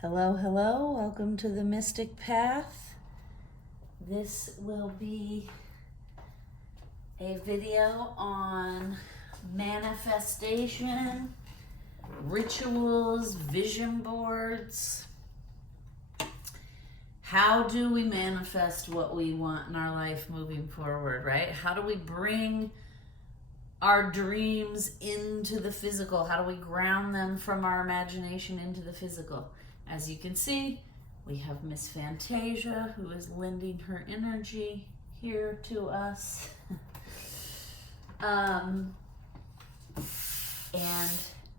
Hello, hello, welcome to the Mystic Path. This will be a video on manifestation, rituals, vision boards. How do we manifest what we want in our life moving forward, right? How do we bring our dreams into the physical? How do we ground them from our imagination into the physical? As you can see, we have Miss Fantasia, who is lending her energy here to us. And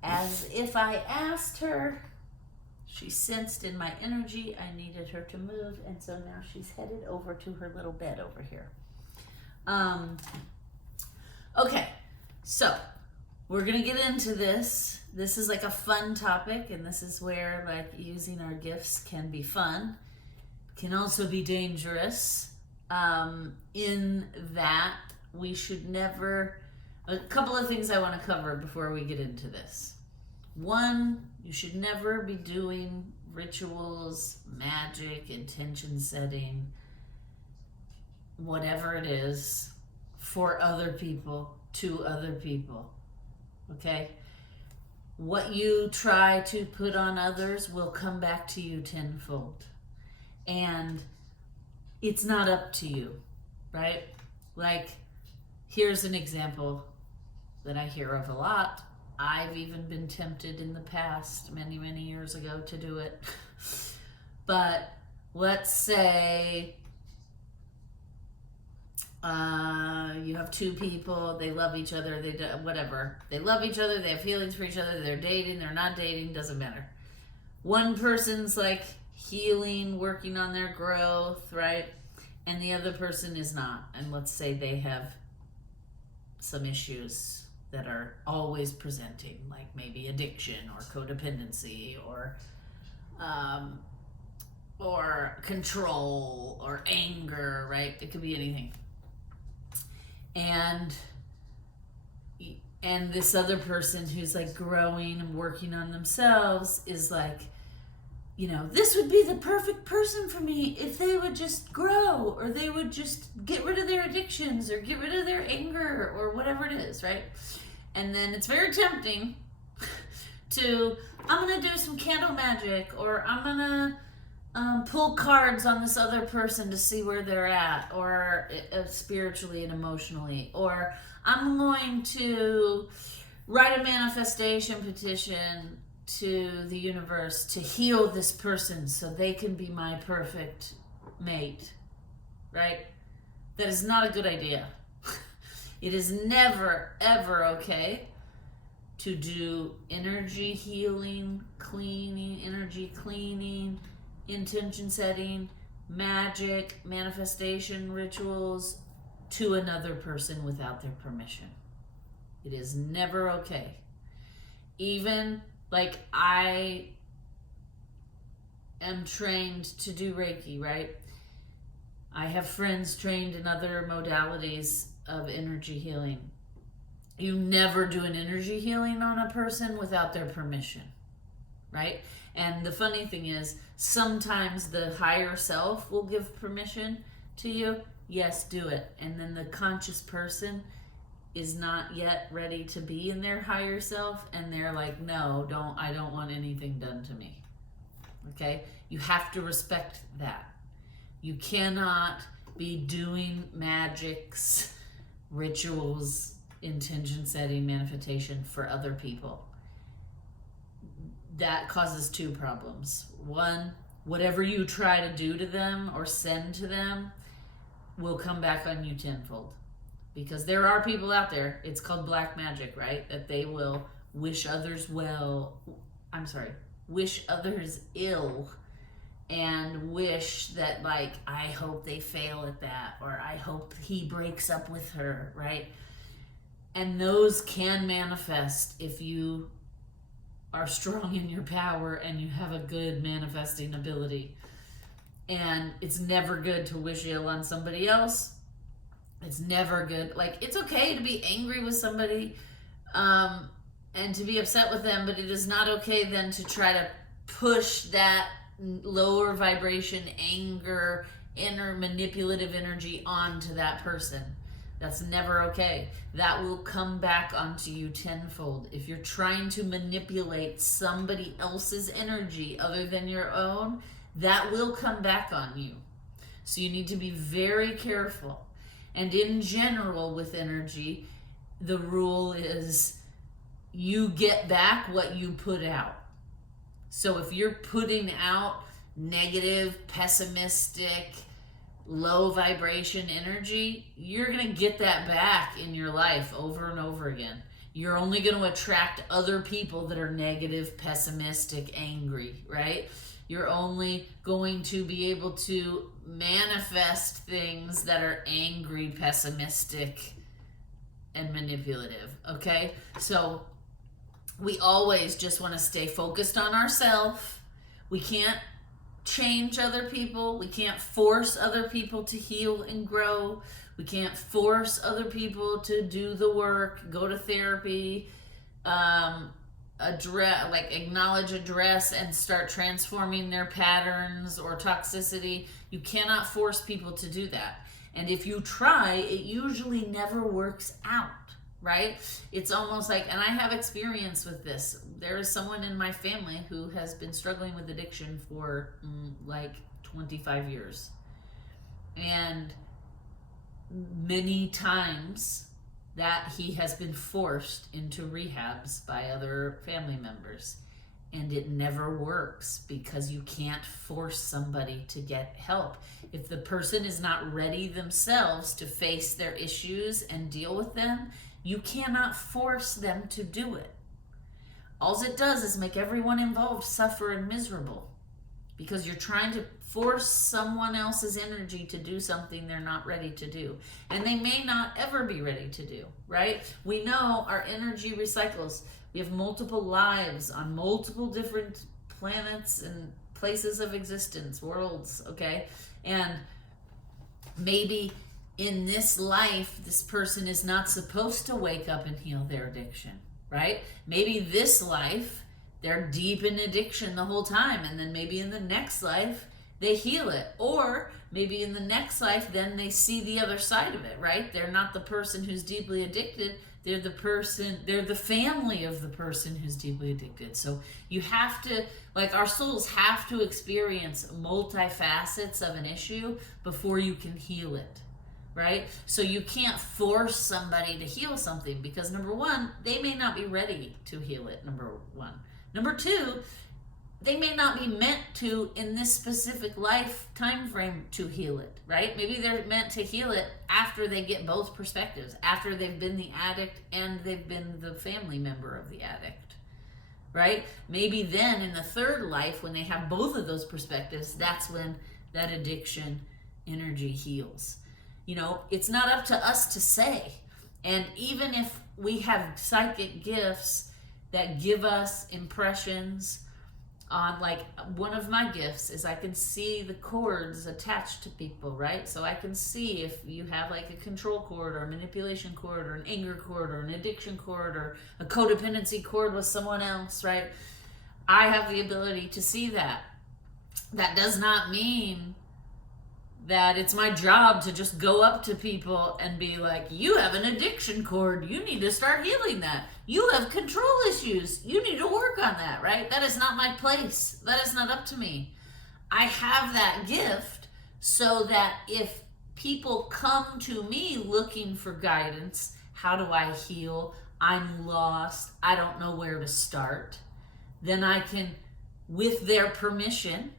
as if I asked her, she sensed in my energy I needed her to move, and so now she's headed over to her little bed over here. Okay, so we're gonna get into this. This is like a fun topic, and this is where like using our gifts can be fun, can also be dangerous, in that we should never, a couple of things I want to cover before we get into this. One, you should never be doing rituals, magic, intention setting, whatever it is, for other people, to other people. Okay? What you try to put on others will come back to you tenfold. And it's not up to you, right? Like, here's an example that I hear of a lot. I've even been tempted in the past, many, many years ago, to do it. But let's say you have two people, they love each other, they do, whatever. They love each other, they have feelings for each other, they're dating, they're not dating, doesn't matter. One person's like healing, working on their growth, right? And the other person is not. And let's say they have some issues that are always presenting, like maybe addiction or codependency or control or anger, right? It could be anything. And this other person who's like growing and working on themselves is like, you know, this would be the perfect person for me if they would just grow, or they would just get rid of their addictions, or get rid of their anger, or whatever it is, right? And then it's very tempting to, I'm gonna do some candle magic, or I'm gonna pull cards on this other person to see where they're at, or spiritually and emotionally, or I'm going to write a manifestation petition to the universe to heal this person so they can be my perfect mate, right? That is not a good idea. It is never, ever okay to do energy healing, cleaning, energy cleaning, intention setting, magic, manifestation rituals to another person without their permission. It is never okay. Even like I am trained to do Reiki, right? I have friends trained in other modalities of energy healing. You never do an energy healing on a person without their permission, right? And the funny thing is, sometimes the higher self will give permission to you. Yes, do it. And then the conscious person is not yet ready to be in their higher self, and they're like, no, I don't want anything done to me. Okay? You have to respect that. You cannot be doing magics, rituals, intention setting, manifestation for other people. That causes two problems. One, whatever you try to do to them or send to them will come back on you tenfold. Because there are people out there, it's called black magic, right? That they will wish others wish others ill, and wish that, like, I hope they fail at that, or I hope he breaks up with her, right? And those can manifest if you are strong in your power and you have a good manifesting ability. And it's never good to wish ill on somebody else. It's never good. Like, it's okay to be angry with somebody and to be upset with them, but it is not okay then to try to push that lower vibration, anger, inner manipulative energy onto that person. That's never okay. That will come back onto you tenfold. If you're trying to manipulate somebody else's energy other than your own, that will come back on you. So you need to be very careful. And in general with energy, the rule is you get back what you put out. So if you're putting out negative, pessimistic, low vibration energy, you're going to get that back in your life over and over again. You're only going to attract other people that are negative, pessimistic, angry, right? You're only going to be able to manifest things that are angry, pessimistic, and manipulative, okay? So we always just want to stay focused on ourselves. We can't change other people. We can't force other people to heal and grow. We can't force other people to do the work, go to therapy, acknowledge, address, and start transforming their patterns or toxicity. You cannot force people to do that. And if you try, it usually never works out, right? It's almost like, and I have experience with this. There is someone in my family who has been struggling with addiction for like 25 years. And many times that he has been forced into rehabs by other family members. And it never works because you can't force somebody to get help. If the person is not ready themselves to face their issues and deal with them, you cannot force them to do it. All it does is make everyone involved suffer and miserable because you're trying to force someone else's energy to do something they're not ready to do. And they may not ever be ready to do, right? We know our energy recycles. We have multiple lives on multiple different planets and places of existence, worlds, okay? And maybe in this life, this person is not supposed to wake up and heal their addiction, right? Maybe this life, they're deep in addiction the whole time, and then maybe in the next life, they heal it. Or maybe in the next life, then they see the other side of it, right? They're not the person who's deeply addicted. They're the family of the person who's deeply addicted. So you have to, like, our souls have to experience multifacets of an issue before you can heal it, right? So you can't force somebody to heal something because, number one, they may not be ready to heal it, number one. Number two, they may not be meant to, in this specific life time frame, to heal it, right? Maybe they're meant to heal it after they get both perspectives, after they've been the addict and they've been the family member of the addict, right? Maybe then in the third life, when they have both of those perspectives, that's when that addiction energy heals. You know, it's not up to us to say. And even if we have psychic gifts that give us impressions on, like, one of my gifts is I can see the cords attached to people, right? So I can see if you have like a control cord or a manipulation cord or an anger cord or an addiction cord or a codependency cord with someone else, right? I have the ability to see that. That does not mean that it's my job to just go up to people and be like, you have an addiction cord, you need to start healing that. You have control issues, you need to work on that, right? That is not my place. That is not up to me. I have that gift so that if people come to me looking for guidance, how do I heal? I'm lost, I don't know where to start. Then I can, with their permission,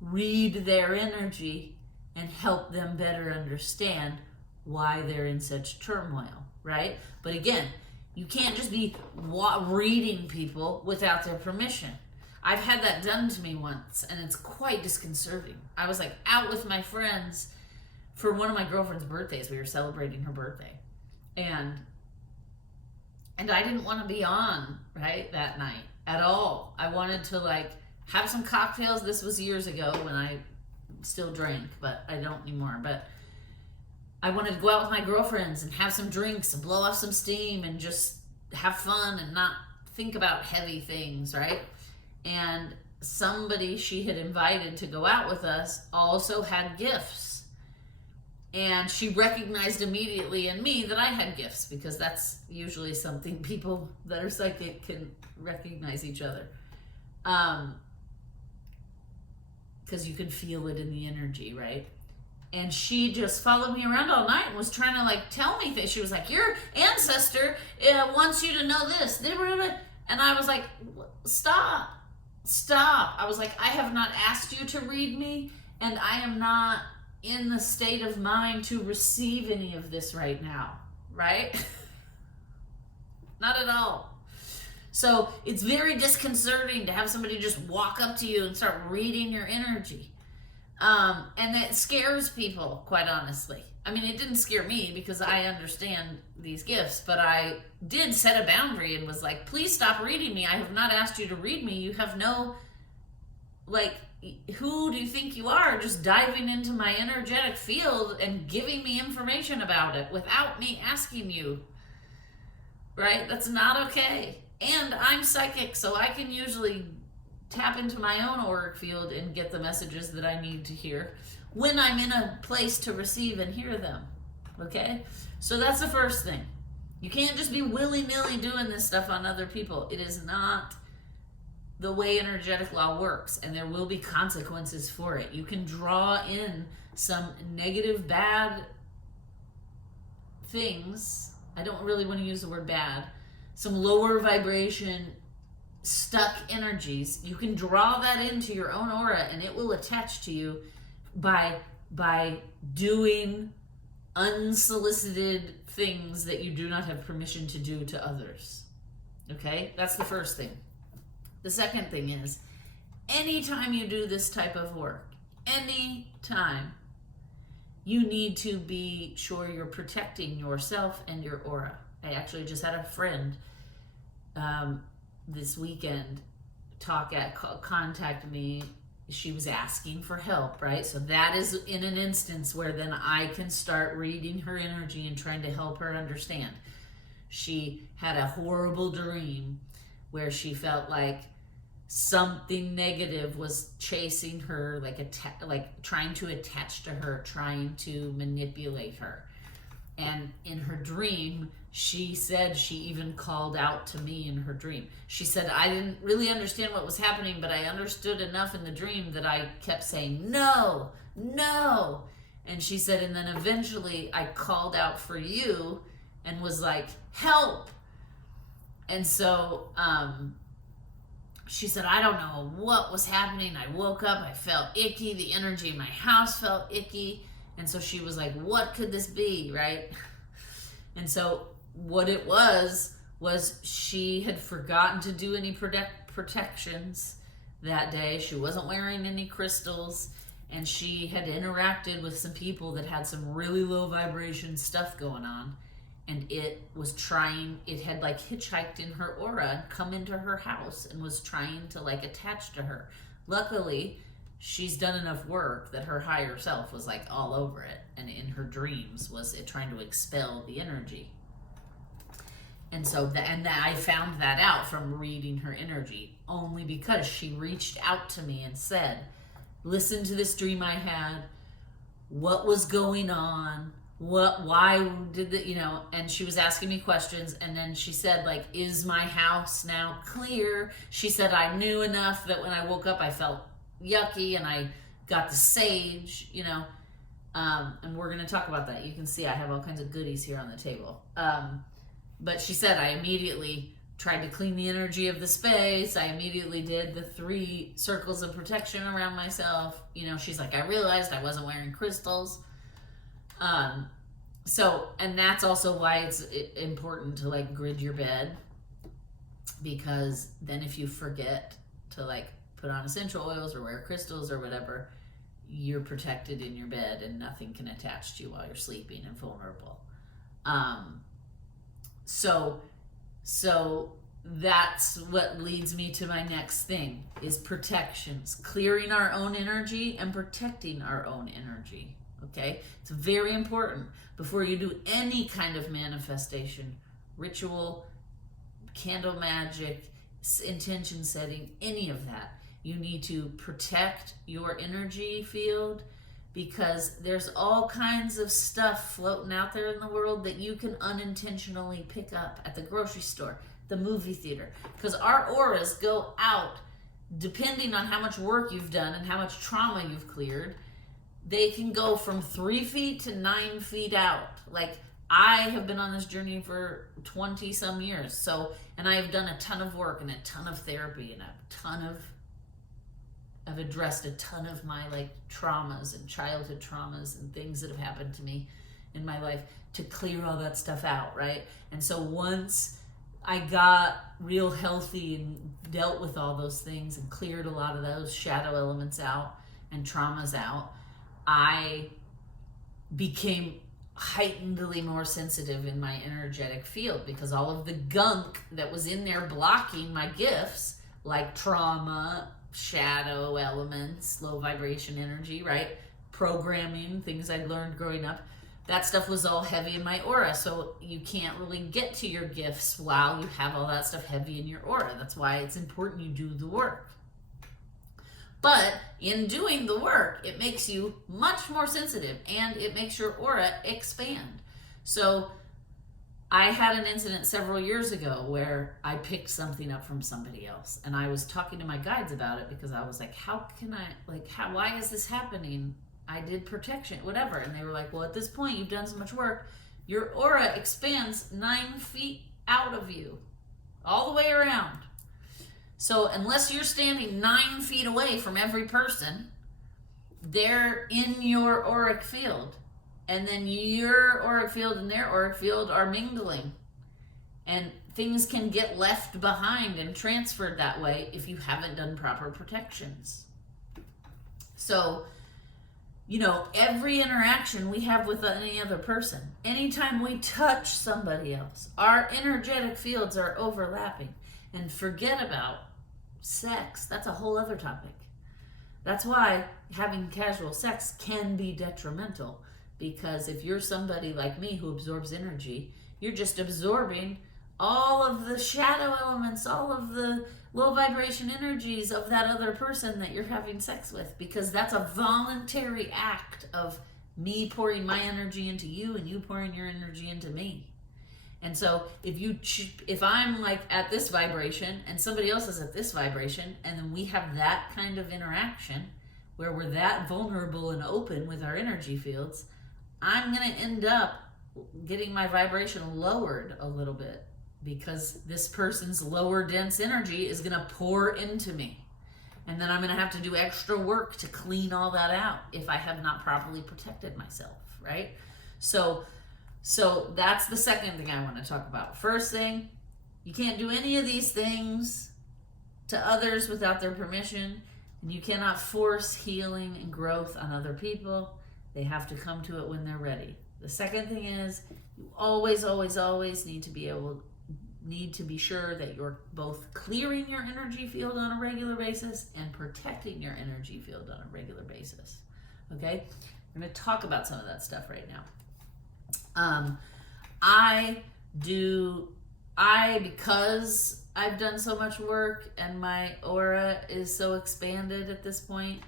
read their energy and help them better understand why they're in such turmoil, right? But again, you can't just be reading people without their permission. I've had that done to me once, and it's quite disconcerting. I was like out with my friends for one of my girlfriend's birthdays. We were celebrating her birthday. And I didn't want to be on, right, that night at all. I wanted to like have some cocktails. This was years ago when I still drank, but I don't anymore. But I wanted to go out with my girlfriends and have some drinks and blow off some steam and just have fun and not think about heavy things, right? And somebody she had invited to go out with us also had gifts. And she recognized immediately in me that I had gifts, because that's usually something people that are psychic can recognize each other. Because you can feel it in the energy, right? And she just followed me around all night and was trying to like tell me things. She was like, your ancestor wants you to know this. And I was like, stop. I was like, I have not asked you to read me, and I am not in the state of mind to receive any of this right now, right? Not at all. So it's very disconcerting to have somebody just walk up to you and start reading your energy. And that scares people, quite honestly. I mean, it didn't scare me because I understand these gifts, but I did set a boundary and was like, please stop reading me. I have not asked you to read me. You have no, like, who do you think you are, just diving into my energetic field and giving me information about it without me asking you, right? That's not okay. And I'm psychic, so I can usually tap into my own auric field and get the messages that I need to hear when I'm in a place to receive and hear them, okay? So that's the first thing. You can't just be willy-nilly doing this stuff on other people. It is not the way energetic law works, and there will be consequences for it. You can draw in some negative, bad things. I don't really want to use the word bad. Some lower vibration, stuck energies. You can draw that into your own aura, and it will attach to you by doing unsolicited things that you do not have permission to do to others. Okay? That's the first thing. The second thing is, anytime you do this type of work, anytime, you need to be sure you're protecting yourself and your aura. I actually just had a friend this weekend contact me. She was asking for help, right? So that is in an instance where then I can start reading her energy and trying to help her understand. She had a horrible dream where she felt like something negative was chasing her, like trying to attach to her, trying to manipulate her. And in her dream, she said she even called out to me in her dream. She said, I didn't really understand what was happening, but I understood enough in the dream that I kept saying, no, no. And she said, and then eventually I called out for you and was like, help. And so she said, I don't know what was happening. I woke up, I felt icky. The energy in my house felt icky. And so she was like, what could this be, right? And so what it was she had forgotten to do any protections that day. She wasn't wearing any crystals, and she had interacted with some people that had some really low vibration stuff going on. And it had like hitchhiked in her aura and come into her house and was trying to like attach to her. Luckily, she's done enough work that her higher self was like all over it, and in her dreams was it trying to expel the energy. And so I found that out from reading her energy, only because she reached out to me and said, listen to this dream I had, what was going on, why did that, and she was asking me questions. And then she said, like, is my house now clear? She said, I knew enough that when I woke up I felt yucky, and I got the sage, and we're going to talk about that. You can see I have all kinds of goodies here on the table. But she said I immediately tried to clean the energy of the space. I immediately did the 3 circles of protection around myself. She's like, I realized I wasn't wearing crystals. And that's also why it's important to like grid your bed, because then if you forget to like put on essential oils or wear crystals or whatever, you're protected in your bed and nothing can attach to you while you're sleeping and vulnerable. So that's what leads me to my next thing, is protections, clearing our own energy and protecting our own energy. Okay, it's very important before you do any kind of manifestation, ritual, candle magic, intention setting, any of that. You need to protect your energy field, because there's all kinds of stuff floating out there in the world that you can unintentionally pick up at the grocery store, the movie theater, because our auras go out depending on how much work you've done and how much trauma you've cleared. They can go from 3 feet to 9 feet out. Like, I have been on this journey for 20 some years. So, and I have done a ton of work and a ton of therapy and I've addressed a ton of my like traumas and childhood traumas and things that have happened to me in my life to clear all that stuff out, right? And so once I got real healthy and dealt with all those things and cleared a lot of those shadow elements out and traumas out, I became heightenedly more sensitive in my energetic field, because all of the gunk that was in there blocking my gifts, like trauma, shadow elements, low vibration energy, right? Programming, things I'd learned growing up, that stuff was all heavy in my aura. So you can't really get to your gifts while you have all that stuff heavy in your aura. That's why it's important you do the work. But in doing the work, it makes you much more sensitive and it makes your aura expand. So I had an incident several years ago where I picked something up from somebody else, and I was talking to my guides about it because I was like, why is this happening? I did protection, whatever. And they were like, well, at this point, you've done so much work, your aura expands 9 feet out of you, all the way around. So unless you're standing 9 feet away from every person, they're in your auric field. And then your auric field and their auric field are mingling. And things can get left behind and transferred that way if you haven't done proper protections. So, you know, every interaction we have with any other person, anytime we touch somebody else, our energetic fields are overlapping. And forget about sex. That's a whole other topic. That's why having casual sex can be detrimental. Because if you're somebody like me who absorbs energy, you're just absorbing all of the shadow elements, all of the low vibration energies of that other person that you're having sex with. Because that's a voluntary act of me pouring my energy into you and you pouring your energy into me. And so if I'm like at this vibration and somebody else is at this vibration, and then we have that kind of interaction where we're that vulnerable and open with our energy fields, I'm going to end up getting my vibration lowered a little bit, because this person's lower dense energy is going to pour into me. And then I'm going to have to do extra work to clean all that out if I have not properly protected myself, right? So that's the second thing I want to talk about. First thing, you can't do any of these things to others without their permission, and you cannot force healing and growth on other people. They have to come to it when they're ready. The second thing is, you always need to be sure that you're both clearing your energy field on a regular basis and protecting your energy field on a regular basis. Okay? I'm going to talk about some of that stuff right now. Because I've done so much work and my aura is so expanded at this point,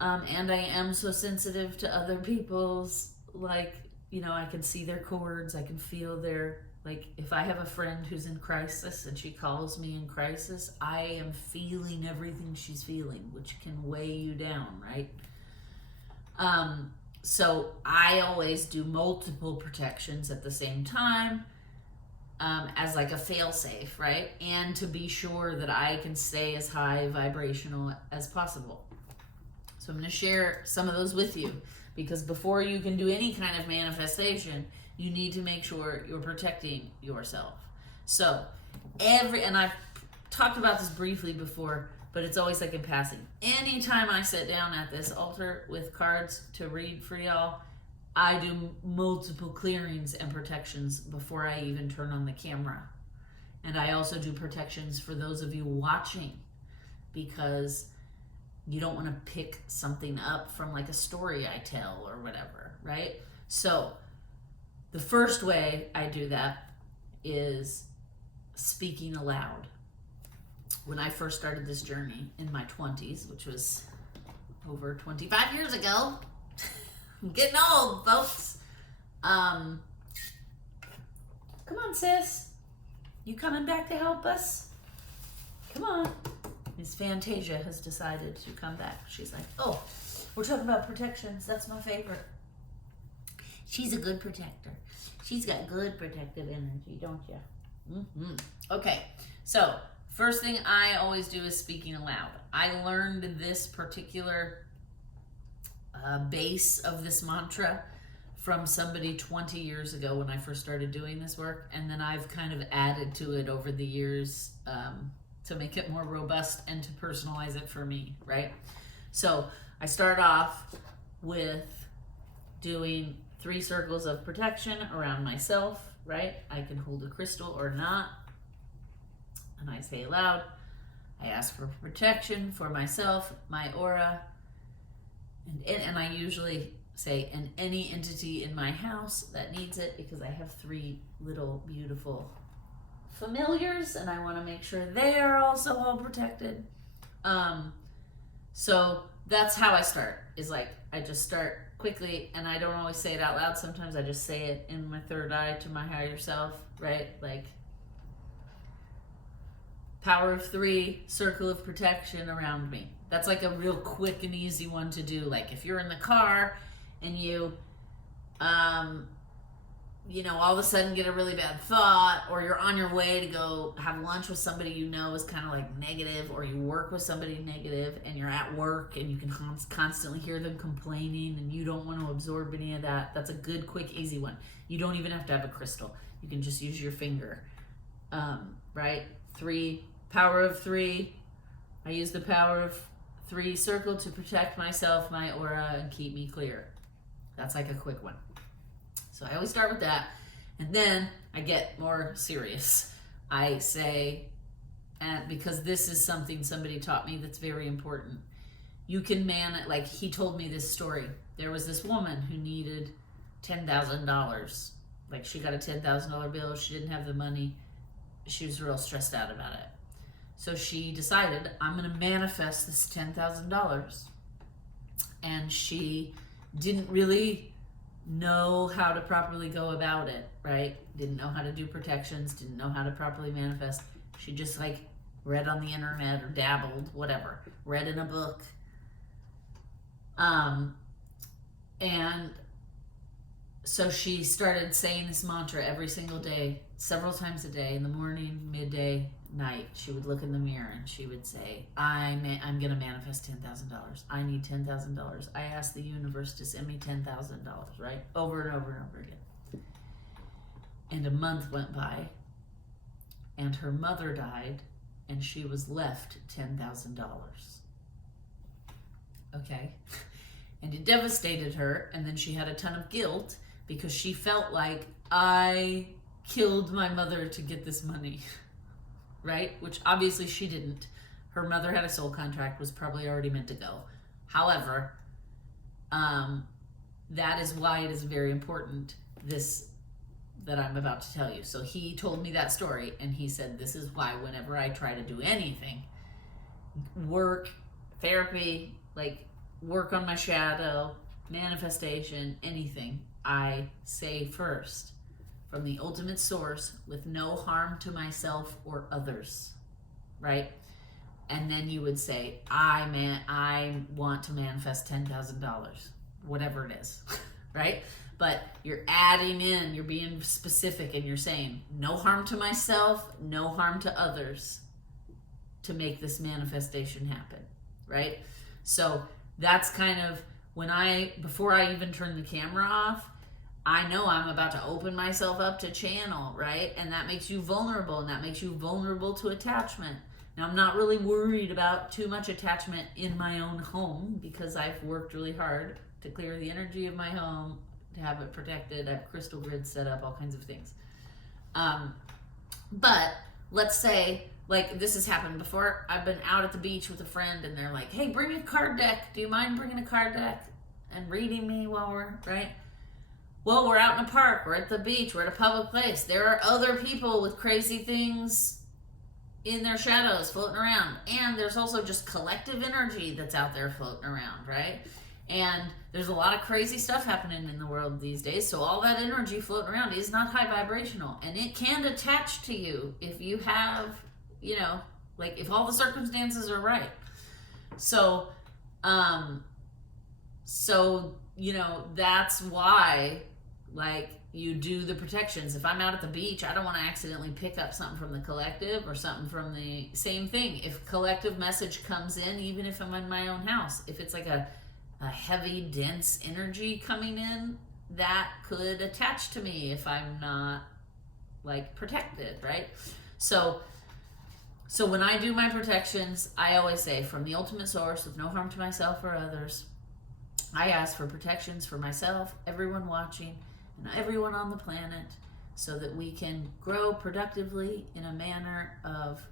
and I am so sensitive to other people's, like, you know, I can see their cords, I can feel their, like, if I have a friend who's in crisis and she calls me in crisis, I am feeling everything she's feeling, which can weigh you down, right? So I always do multiple protections at the same time, as like a fail-safe, right? And to be sure that I can stay as high vibrational as possible. So I'm going to share some of those with you, because before you can do any kind of manifestation, you need to make sure you're protecting yourself. So and I've talked about this briefly before, but it's always like in passing. Anytime I sit down at this altar with cards to read for y'all, I do multiple clearings and protections before I even turn on the camera. And I also do protections for those of you watching, because you don't want to pick something up from like a story I tell or whatever, right? So the first way I do that is speaking aloud. when I first started this journey in my 20s, which was over 25 years ago. I'm getting old, folks. Come on, sis. You coming back to help us? Come on. Miss Fantasia has decided to come back. She's like, oh, we're talking about protections. That's my favorite. She's a good protector. She's got good protective energy, don't you? Mm-hmm. Okay, so first thing I always do is speaking aloud. I learned this particular base of this mantra from somebody 20 years ago when I first started doing this work, and then I've kind of added to it over the years to make it more robust and to personalize it for me, right? So I start off with doing 3 circles of protection around myself, right? I can hold a crystal or not. And I say aloud, I ask for protection for myself, my aura, and I usually say, and any entity in my house that needs it, because I have 3 little beautiful familiars and I want to make sure they are also all protected. So that's how I start, is like, I just start quickly, and I don't always say it out loud. Sometimes I just say it in my third eye to my higher self, right? Like, power of 3, circle of protection around me. That's like a real quick and easy one to do. Like if you're in the car and you all of a sudden get a really bad thought, or you're on your way to go have lunch with somebody you know is kind of like negative, or you work with somebody negative and you're at work and you can constantly hear them complaining and you don't want to absorb any of that. That's a good, quick, easy one. You don't even have to have a crystal. You can just use your finger, right? 3, power of 3. I use the power of 3 circle to protect myself, my aura, and keep me clear. That's like a quick one. So I always start with that, and then I get more serious. I say, and because this is something somebody taught me that's very important, you can like he told me this story. There was this woman who needed $10,000. Like she got a $10,000 bill. She didn't have the money. She was real stressed out about it. So she decided, I'm going to manifest this $10,000. And she didn't really know how to properly go about it, right? Didn't know how to do protections, didn't know how to properly manifest. She just like read on the internet or dabbled, whatever, read in a book. And so she started saying this mantra every single day, several times a day, in the morning, midday, night. She would look in the mirror and she would say, I'm going to manifest $10,000. I need $10,000. I asked the universe to send me $10,000, right? Over and over and over again. And a month went by and her mother died and she was left $10,000. Okay? And it devastated her, and then she had a ton of guilt because she felt like, I killed my mother to get this money. Right? Which obviously she didn't. Her mother had a soul contract, was probably already meant to go. However, that is why it is very important, this that I'm about to tell you. So he told me that story, and he said, this is why whenever I try to do anything, work, therapy, like work on my shadow, manifestation, anything, I say first, from the ultimate source, with no harm to myself or others, right? And then you would say, I want to manifest $10,000, whatever it is, right? But you're adding in, you're being specific, and you're saying, no harm to myself, no harm to others, to make this manifestation happen, right? So that's kind of before I even turn the camera off, I know I'm about to open myself up to channel, right? And that makes you vulnerable, and that makes you vulnerable to attachment. Now, I'm not really worried about too much attachment in my own home because I've worked really hard to clear the energy of my home, to have it protected. I have crystal grids set up, all kinds of things. But let's say, like this has happened before. I've been out at the beach with a friend and they're like, hey, bring a card deck. Do you mind bringing a card deck and reading me while we're, right? Well, we're out in a park, we're at the beach, we're at a public place. There are other people with crazy things in their shadows floating around. And there's also just collective energy that's out there floating around, right? And there's a lot of crazy stuff happening in the world these days. So all that energy floating around is not high vibrational. And it can attach to you if you have, you know, like if all the circumstances are right. So, you know, that's why, like, you do the protections. If I'm out at the beach, I don't want to accidentally pick up something from the collective or something from the same thing. If collective message comes in, even if I'm in my own house, if it's like a heavy, dense energy coming in, that could attach to me if I'm not, like, protected, right? So when I do my protections, I always say, from the ultimate source, with no harm to myself or others, I ask for protections for myself, everyone watching, and everyone on the planet, so that we can grow productively in a manner of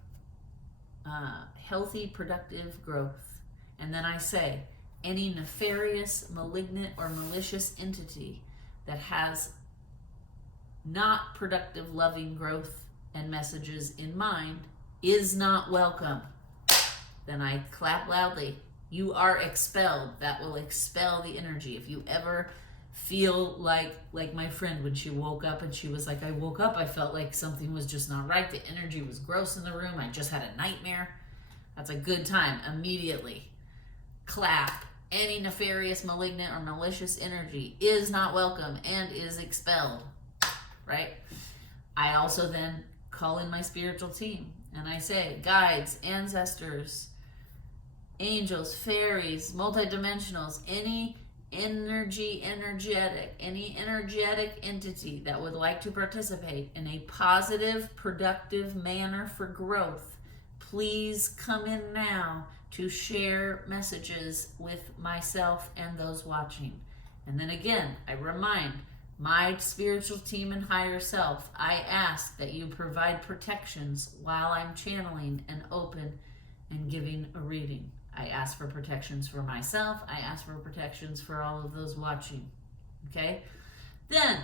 healthy, productive growth. And then I say, any nefarious, malignant, or malicious entity that has not productive, loving growth and messages in mind is not welcome. Then I clap loudly. You are expelled. That will expel the energy. If you ever feel like my friend, when she woke up and she was like, I woke up, I felt like something was just not right. The energy was gross in the room. I just had a nightmare. That's a good time. Immediately clap. Any nefarious, malignant, or malicious energy is not welcome and is expelled, right? I also then call in my spiritual team and I say, guides, ancestors, angels, fairies, multidimensionals, any energetic entity that would like to participate in a positive, productive manner for growth, please come in now to share messages with myself and those watching. And then again, I remind my spiritual team and higher self, I ask that you provide protections while I'm channeling and open and giving a reading. I ask for protections for myself. I ask for protections for all of those watching. Okay? Then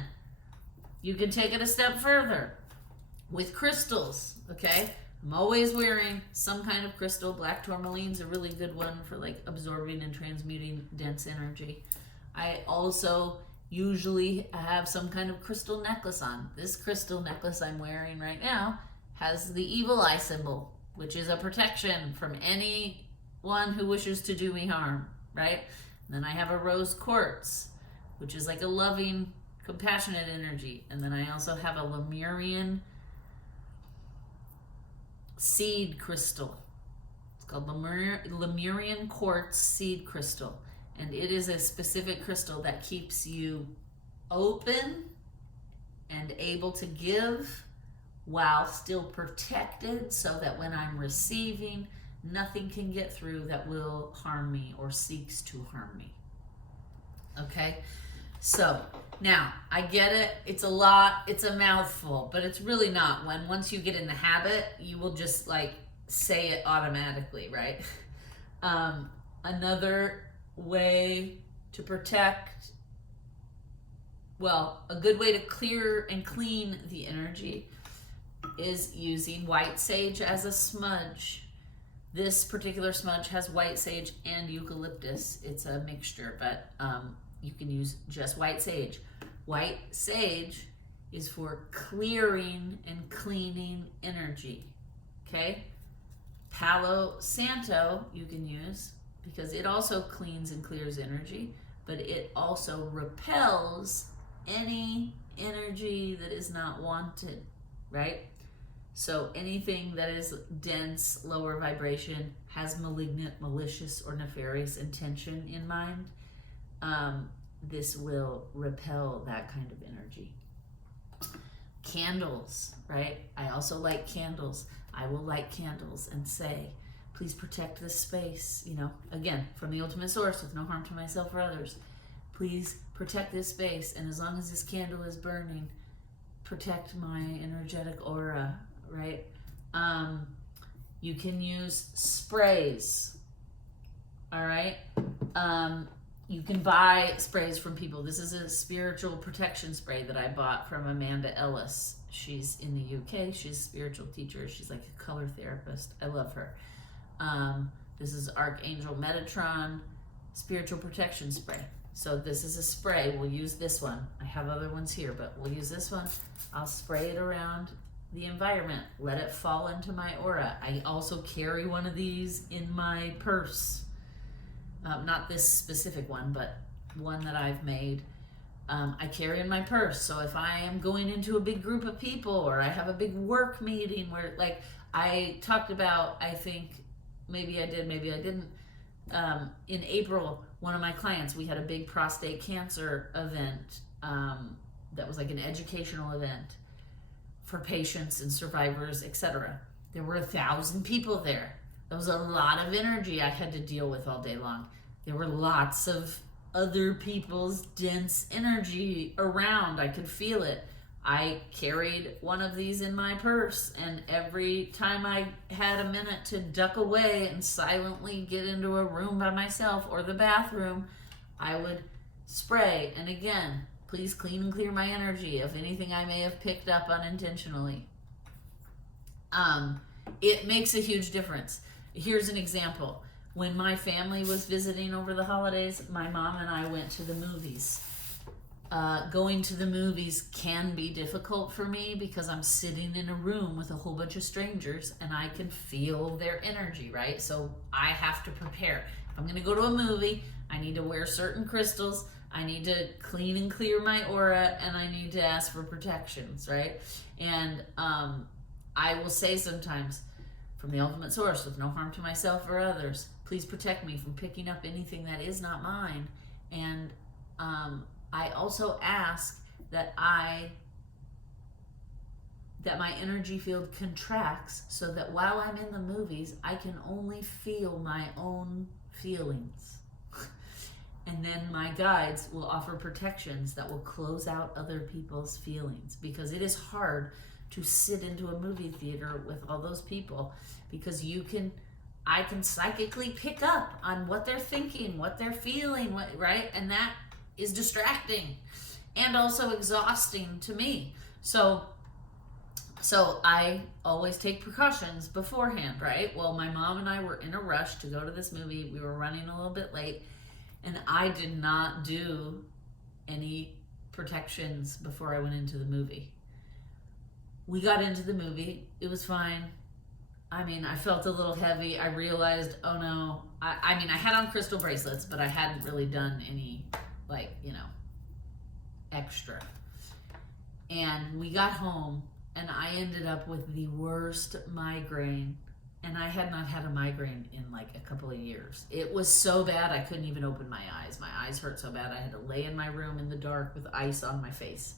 you can take it a step further with crystals. Okay? I'm always wearing some kind of crystal. Black tourmaline's a really good one for like absorbing and transmuting dense energy. I also usually have some kind of crystal necklace on. This crystal necklace I'm wearing right now has the evil eye symbol, which is a protection from anyone who wishes to do me harm, right? And then I have a rose quartz, which is like a loving, compassionate energy. And then I also have a Lemurian seed crystal. It's called Lemurian quartz seed crystal. And it is a specific crystal that keeps you open and able to give while still protected, so that when I'm receiving, nothing can get through that will harm me or seeks to harm me. Okay? So, now, I get it. It's a lot. It's a mouthful, but it's really not. Once you get in the habit, you will just like say it automatically, right? Another way to protect, well, a good way to clear and clean the energy is using white sage as a smudge. This particular smudge has white sage and eucalyptus. It's a mixture, but you can use just white sage. White sage is for clearing and cleaning energy, okay? Palo Santo you can use because it also cleans and clears energy, but it also repels any energy that is not wanted, right? So anything that is dense, lower vibration, has malignant, malicious, or nefarious intention in mind, this will repel that kind of energy. Candles, right? I also like candles. I will light candles and say, please protect this space, you know, again, from the ultimate source with no harm to myself or others. Please protect this space, and as long as this candle is burning, protect my energetic aura, right? You can use sprays, all right? You can buy sprays from people. This is a spiritual protection spray that I bought from Amanda Ellis. She's in the UK. She's a spiritual teacher. She's like a color therapist. I love her. This is Archangel Metatron spiritual protection spray. So this is a spray. We'll use this one. I have other ones here, but we'll use this one. I'll spray it around the environment. Let it fall into my aura. I also carry one of these in my purse. Not this specific one, but one that I've made. I carry in my purse. So if I am going into a big group of people, or I have a big work meeting where, like I talked about, I think maybe I did, maybe I didn't. In April, one of my clients, we had a big prostate cancer event that was like an educational event for patients and survivors, etc. There were 1,000 people there. That was a lot of energy I had to deal with all day long. There were lots of other people's dense energy around. I could feel it. I carried one of these in my purse, and every time I had a minute to duck away and silently get into a room by myself or the bathroom, I would spray. And again, please clean and clear my energy of anything I may have picked up unintentionally. It makes a huge difference. Here's an example. When my family was visiting over the holidays, my mom and I went to the movies. Going to the movies can be difficult for me because I'm sitting in a room with a whole bunch of strangers and I can feel their energy, right? So I have to prepare. If I'm going to go to a movie, I need to wear certain crystals, I need to clean and clear my aura, and I need to ask for protections, right? And I will say sometimes, from the ultimate source, with no harm to myself or others, please protect me from picking up anything that is not mine. And I also ask that my energy field contracts so that while I'm in the movies, I can only feel my own feelings. And then my guides will offer protections that will close out other people's feelings, because it is hard to sit into a movie theater with all those people, because I can psychically pick up on what they're thinking, what they're feeling, right? And that is distracting and also exhausting to me. So I always take precautions beforehand, right? Well, my mom and I were in a rush to go to this movie. We were running a little bit late, and I did not do any protections before I went into the movie. We got into the movie. It was fine. I mean, I felt a little heavy. I realized, oh no. I mean, I had on crystal bracelets, but I hadn't really done any, extra. And we got home, and I ended up with the worst migraine. And I had not had a migraine in like a couple of years. It was so bad I couldn't even open my eyes. My eyes hurt so bad I had to lay in my room in the dark with ice on my face.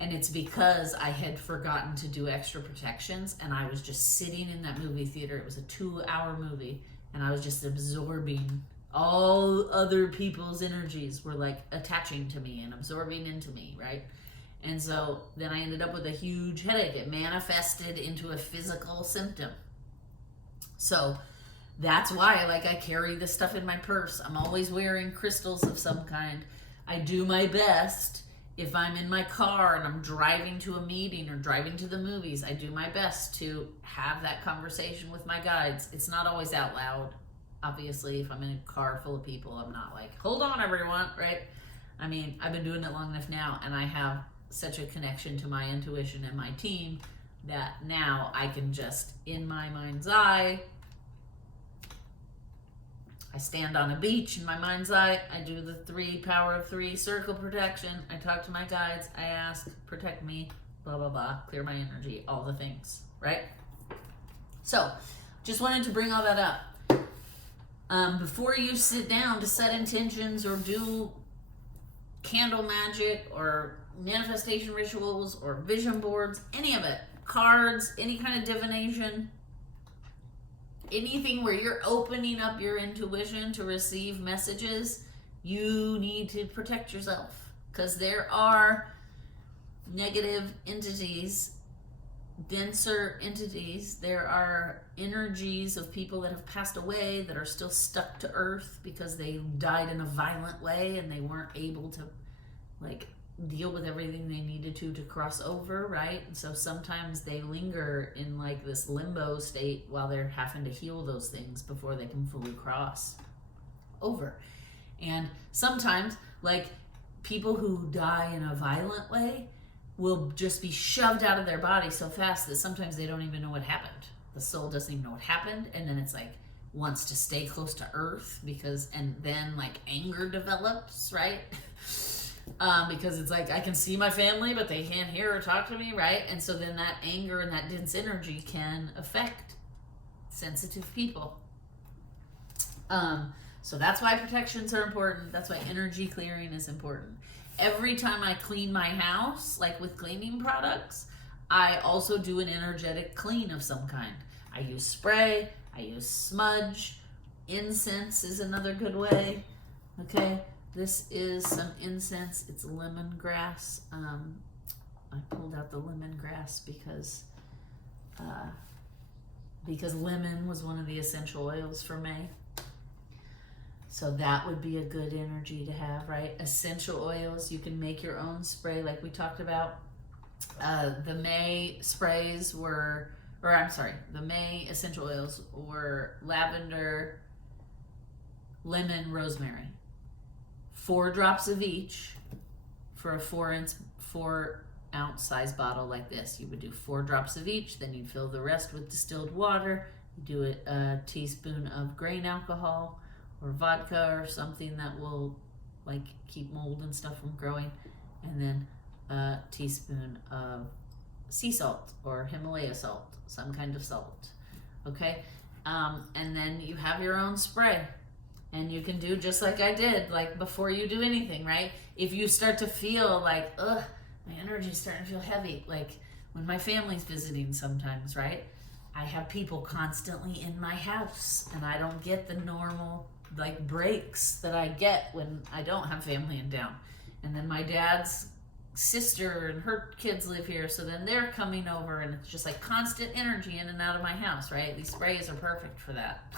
And it's because I had forgotten to do extra protections, and I was just sitting in that movie theater. It was a 2-hour movie, and I was just absorbing all other people's energies were like attaching to me and absorbing into me, right? And so then I ended up with a huge headache. It manifested into a physical symptom. So that's why I carry this stuff in my purse. I'm always wearing crystals of some kind. I do my best. If I'm in my car and I'm driving to a meeting or driving to the movies, I do my best to have that conversation with my guides. It's not always out loud. Obviously, if I'm in a car full of people, I'm not like, hold on everyone, right? I mean, I've been doing it long enough now, and I have such a connection to my intuition and my team that now I can just, in my mind's eye, I stand on a beach in my mind's eye, I do the power of 3 circle protection, I talk to my guides, I ask, protect me, blah, blah, blah, clear my energy, all the things, right? So, just wanted to bring all that up. Before you sit down to set intentions or do candle magic or manifestation rituals or vision boards, any of it, cards, any kind of divination, anything where you're opening up your intuition to receive messages, you need to protect yourself, because there are negative entities denser entities. There are energies of people that have passed away that are still stuck to earth because they died in a violent way and they weren't able to like deal with everything they needed to cross over, right? And so sometimes they linger in like this limbo state while they're having to heal those things before they can fully cross over. And sometimes like people who die in a violent way will just be shoved out of their body so fast that sometimes they don't even know what happened. The soul doesn't even know what happened, and then it's like wants to stay close to earth because, and then like anger develops, right? Because it's like I can see my family but they can't hear or talk to me, right? And so then that anger and that dense energy can affect sensitive people. So that's why protections are important. That's why energy clearing is important. Every time I clean my house, like with cleaning products, I also do an energetic clean of some kind. I use spray, I use smudge, incense is another good way. Okay, this is some incense. It's lemongrass. I pulled out the lemongrass because lemon was one of the essential oils for May. So that would be a good energy to have, right? Essential oils, you can make your own spray like we talked about. The May sprays were, the May essential oils were lavender, lemon, rosemary. 4 drops of each for a 4-ounce size bottle like this. You would do 4 drops of each, then you'd fill the rest with distilled water. You do a teaspoon of grain alcohol or vodka or something that will like keep mold and stuff from growing, and then a teaspoon of sea salt or Himalaya salt, some kind of salt. Okay, and then you have your own spray, and you can do just like I did, like before you do anything, right? If you start to feel like, ugh, my energy's starting to feel heavy, like when my family's visiting sometimes, right? I have people constantly in my house and I don't get the normal like breaks that I get when I don't have family in town. And then my dad's sister and her kids live here, so then they're coming over, and it's just like constant energy in and out of my house, right? These sprays are perfect for that.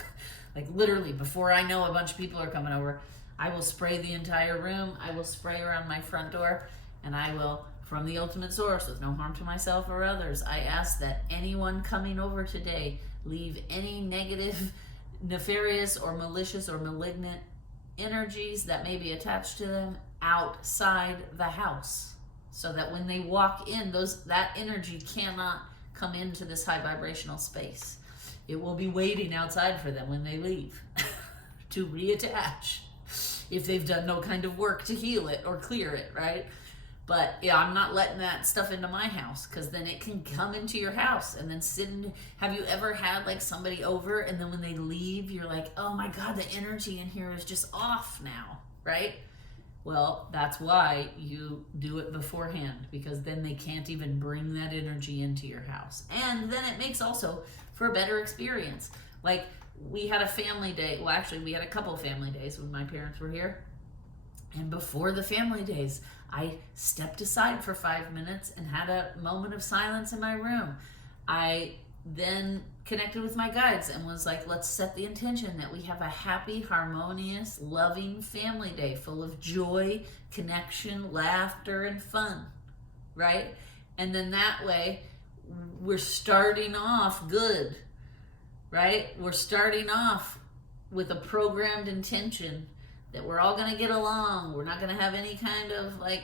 Like literally before I know a bunch of people are coming over, I will spray the entire room. I will spray around my front door, and I will, from the ultimate source with no harm to myself or others, I ask that anyone coming over today leave any negative, nefarious or malicious or malignant energies that may be attached to them outside the house, so that when they walk in, that energy cannot come into this high vibrational space. It will be waiting outside for them when they leave to reattach if they've done no kind of work to heal it or clear it, right? But yeah, I'm not letting that stuff into my house, because then it can come into your house and then sit in. Have you ever had like somebody over and then when they leave, you're like, oh my God, the energy in here is just off now, right? Well, that's why you do it beforehand, because then they can't even bring that energy into your house. And then it makes also for a better experience. Like we had a family day. Well, actually we had a couple family days when my parents were here. And before the family days, I stepped aside for 5 minutes and had a moment of silence in my room. I then connected with my guides and was like, let's set the intention that we have a happy, harmonious, loving family day full of joy, connection, laughter, and fun, right? And then that way, we're starting off good, right? We're starting off with a programmed intention that we're all going to get along. We're not going to have any kind of like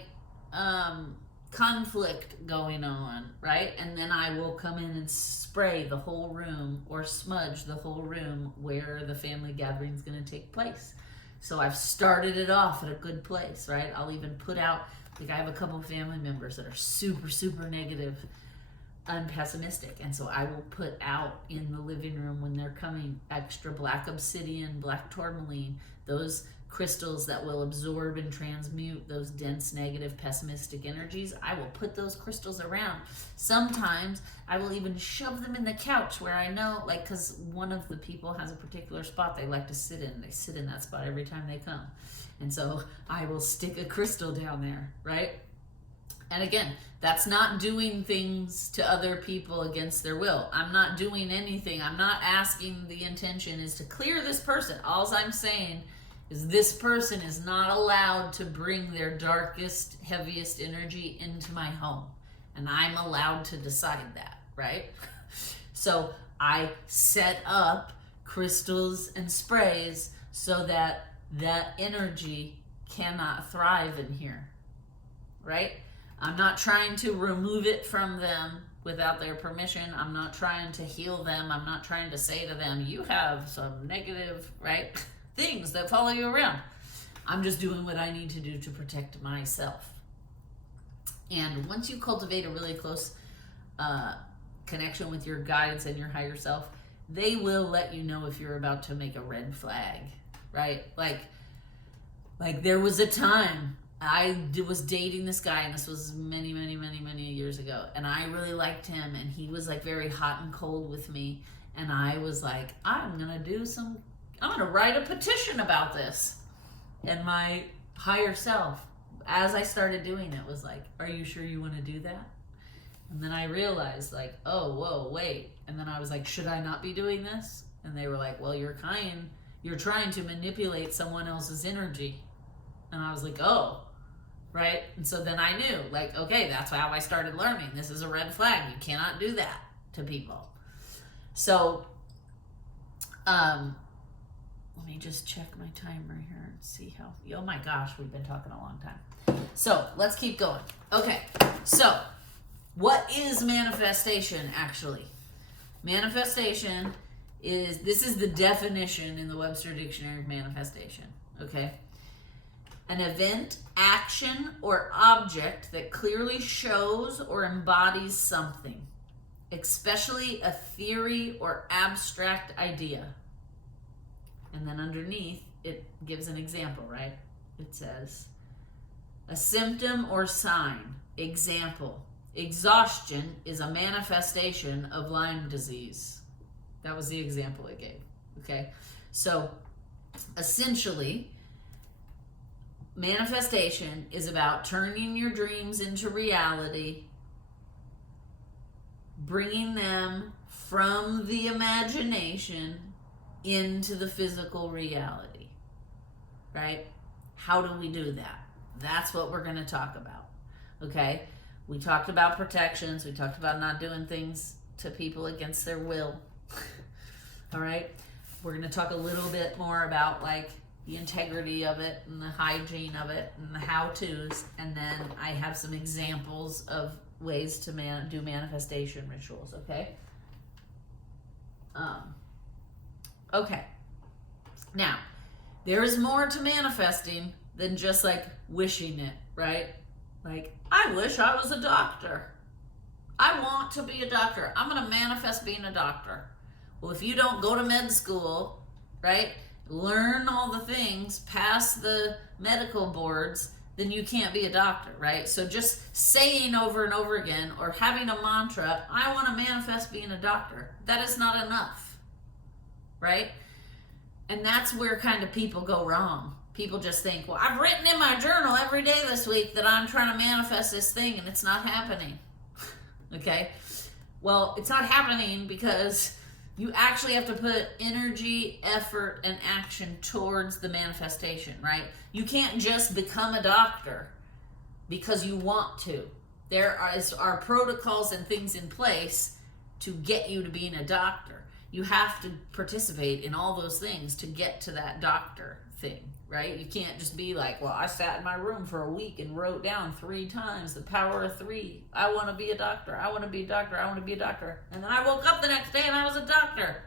conflict going on, right? And then I will come in and spray the whole room or smudge the whole room where the family gathering is going to take place. So I've started it off at a good place, right? I'll even put out, like I have a couple of family members that are super, super negative and pessimistic. And so I will put out in the living room when they're coming extra black obsidian, black tourmaline, those crystals that will absorb and transmute those dense, negative, pessimistic energies. I will put those crystals around. Sometimes I will even shove them in the couch where I know, like, because one of the people has a particular spot they like to sit in. They sit in that spot every time they come. And so I will stick a crystal down there, right? And again, that's not doing things to other people against their will. I'm not doing anything. I'm not asking, the intention is to clear this person. All I'm saying is this person is not allowed to bring their darkest, heaviest energy into my home. And I'm allowed to decide that, right? So I set up crystals and sprays so that that energy cannot thrive in here, right? I'm not trying to remove it from them without their permission. I'm not trying to heal them. I'm not trying to say to them, you have some negative, right, things that follow you around. I'm just doing what I need to do to protect myself. And once you cultivate a really close connection with your guides and your higher self, they will let you know if you're about to make a red flag, right? Like there was a time I was dating this guy, and this was many years ago, and I really liked him, and he was like very hot and cold with me, and I was like, I'm gonna write a petition about this. And my higher self, as I started doing it, was like, are you sure you want to do that? And then I realized, like, oh, whoa, wait. And then I was like, should I not be doing this? And they were like, well, you're trying to manipulate someone else's energy. And I was like, oh, right? And so then I knew, like, okay, that's how I started learning. This is a red flag. You cannot do that to people. So, let me just check my timer here and see how, oh my gosh, we've been talking a long time. So let's keep going. Okay, so what is manifestation actually? Manifestation this is the definition in the Webster Dictionary of manifestation, okay? An event, action, or object that clearly shows or embodies something, especially a theory or abstract idea. And then underneath, it gives an example, right? It says, a symptom or sign. Example, exhaustion is a manifestation of Lyme disease. That was the example it gave, okay? So, essentially, manifestation is about turning your dreams into reality, bringing them from the imagination into the physical reality, right? How do we do that? That's what we're going to talk about, okay? We talked about protections. We talked about not doing things to people against their will, all right? We're going to talk a little bit more about, like, the integrity of it and the hygiene of it and the how-tos, and then I have some examples of ways to do manifestation rituals, okay? Okay, now, there is more to manifesting than just like wishing it, right? Like, I wish I was a doctor. I want to be a doctor. I'm going to manifest being a doctor. Well, if you don't go to med school, right, learn all the things, pass the medical boards, then you can't be a doctor, right? So just saying over and over again or having a mantra, I want to manifest being a doctor, that is not enough. Right? And that's where kind of people go wrong. People just think, well, I've written in my journal every day this week that I'm trying to manifest this thing and it's not happening. Okay? Well, it's not happening because you actually have to put energy, effort, and action towards the manifestation, right? You can't just become a doctor because you want to. There are protocols and things in place to get you to being a doctor. You have to participate in all those things to get to that doctor thing, right? You can't just be like, well, I sat in my room for a week and wrote down 3 times the power of 3. I want to be a doctor. I want to be a doctor. I want to be a doctor. And then I woke up the next day and I was a doctor.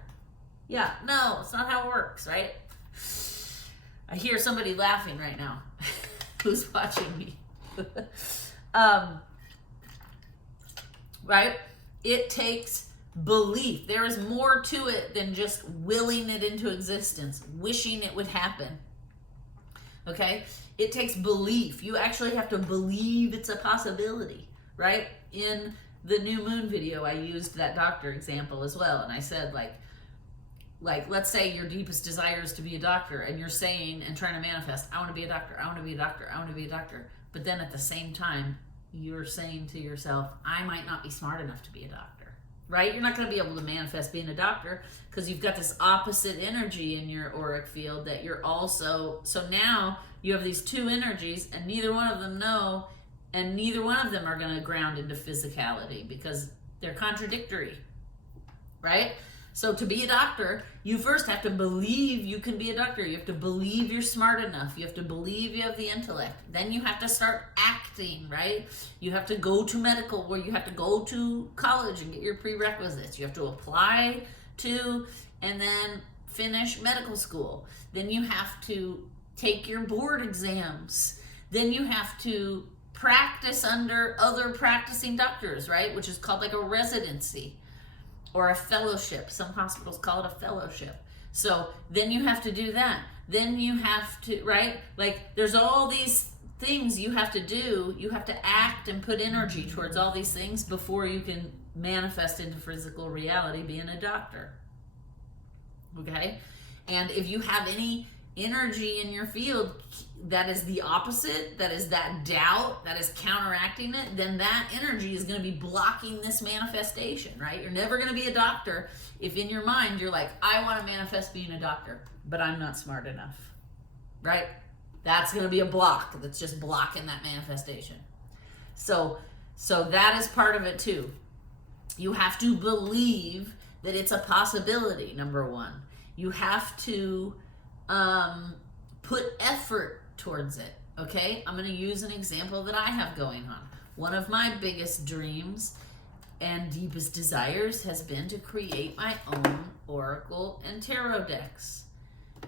Yeah, no, it's not how it works, right? I hear somebody laughing right now who's watching me. Right? It takes belief. There is more to it than just willing it into existence, wishing it would happen. Okay? It takes belief. You actually have to believe it's a possibility, right? In the new moon video, I used that doctor example as well, and I said, like let's say your deepest desire is to be a doctor, and you're saying and trying to manifest, I want to be a doctor, I want to be a doctor, I want to be a doctor. But then at the same time, you're saying to yourself, I might not be smart enough to be a doctor, right? You're not going to be able to manifest being a doctor because you've got this opposite energy in your auric field that you're also, so now you have these two energies and neither one of them know, and neither one of them are going to ground into physicality because they're contradictory, right? So to be a doctor, you first have to believe you can be a doctor. You have to believe you're smart enough. You have to believe you have the intellect. Then you have to start acting, right? You have to go to medical, where you have to go to college and get your prerequisites. You have to apply to and then finish medical school. Then you have to take your board exams. Then you have to practice under other practicing doctors, right? Which is called like a residency or a fellowship. Some hospitals call it a fellowship. So then you have to do that. Then you have to, right? Like there's all these things you have to do. You have to act and put energy towards all these things before you can manifest into physical reality being a doctor. Okay? And if you have any energy in your field that is the opposite, that is that doubt, that is counteracting it, then that energy is going to be blocking this manifestation, right? You're never going to be a doctor if in your mind you're like, I want to manifest being a doctor, but I'm not smart enough, right? That's going to be a block that's just blocking that manifestation. So that is part of it too. You have to believe that it's a possibility, number one. You have to put effort towards it, okay? I'm going to use an example that I have going on. One of my biggest dreams and deepest desires has been to create my own oracle and tarot decks.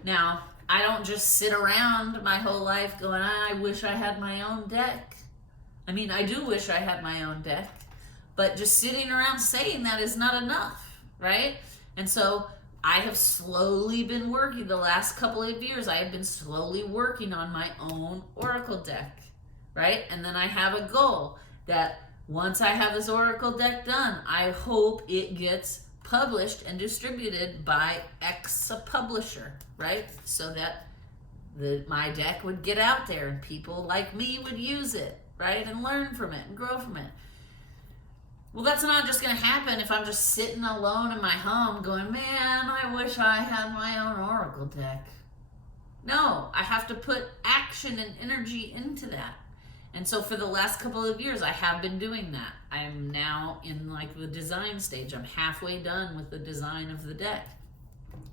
Now, I don't just sit around my whole life going, I wish I had my own deck. I mean, I do wish I had my own deck, but just sitting around saying that is not enough, right? And so I have slowly been working, the last couple of years, I have been slowly working on my own oracle deck, right? And then I have a goal that once I have this oracle deck done, I hope it gets published and distributed by X publisher, right? So that my deck would get out there and people like me would use it, right? And learn from it and grow from it. Well, that's not just going to happen if I'm just sitting alone in my home going, man, I wish I had my own oracle deck. No, I have to put action and energy into that. And so for the last couple of years, I have been doing that. I'm now in like the design stage. I'm halfway done with the design of the deck.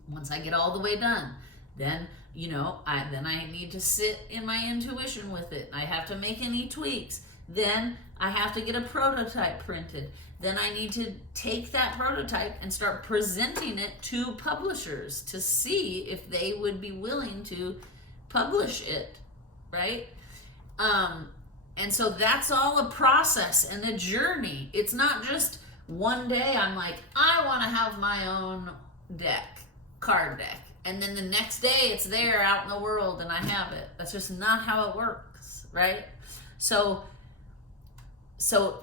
Once I get all the way done, then, I need to sit in my intuition with it. I have to make any tweaks. Then I have to get a prototype printed. Then I need to take that prototype and start presenting it to publishers to see if they would be willing to publish it, right? And so that's all a process and a journey. It's not just one day I'm like, I want to have my own deck, card deck. And then the next day it's there out in the world and I have it. That's just not how it works, right? So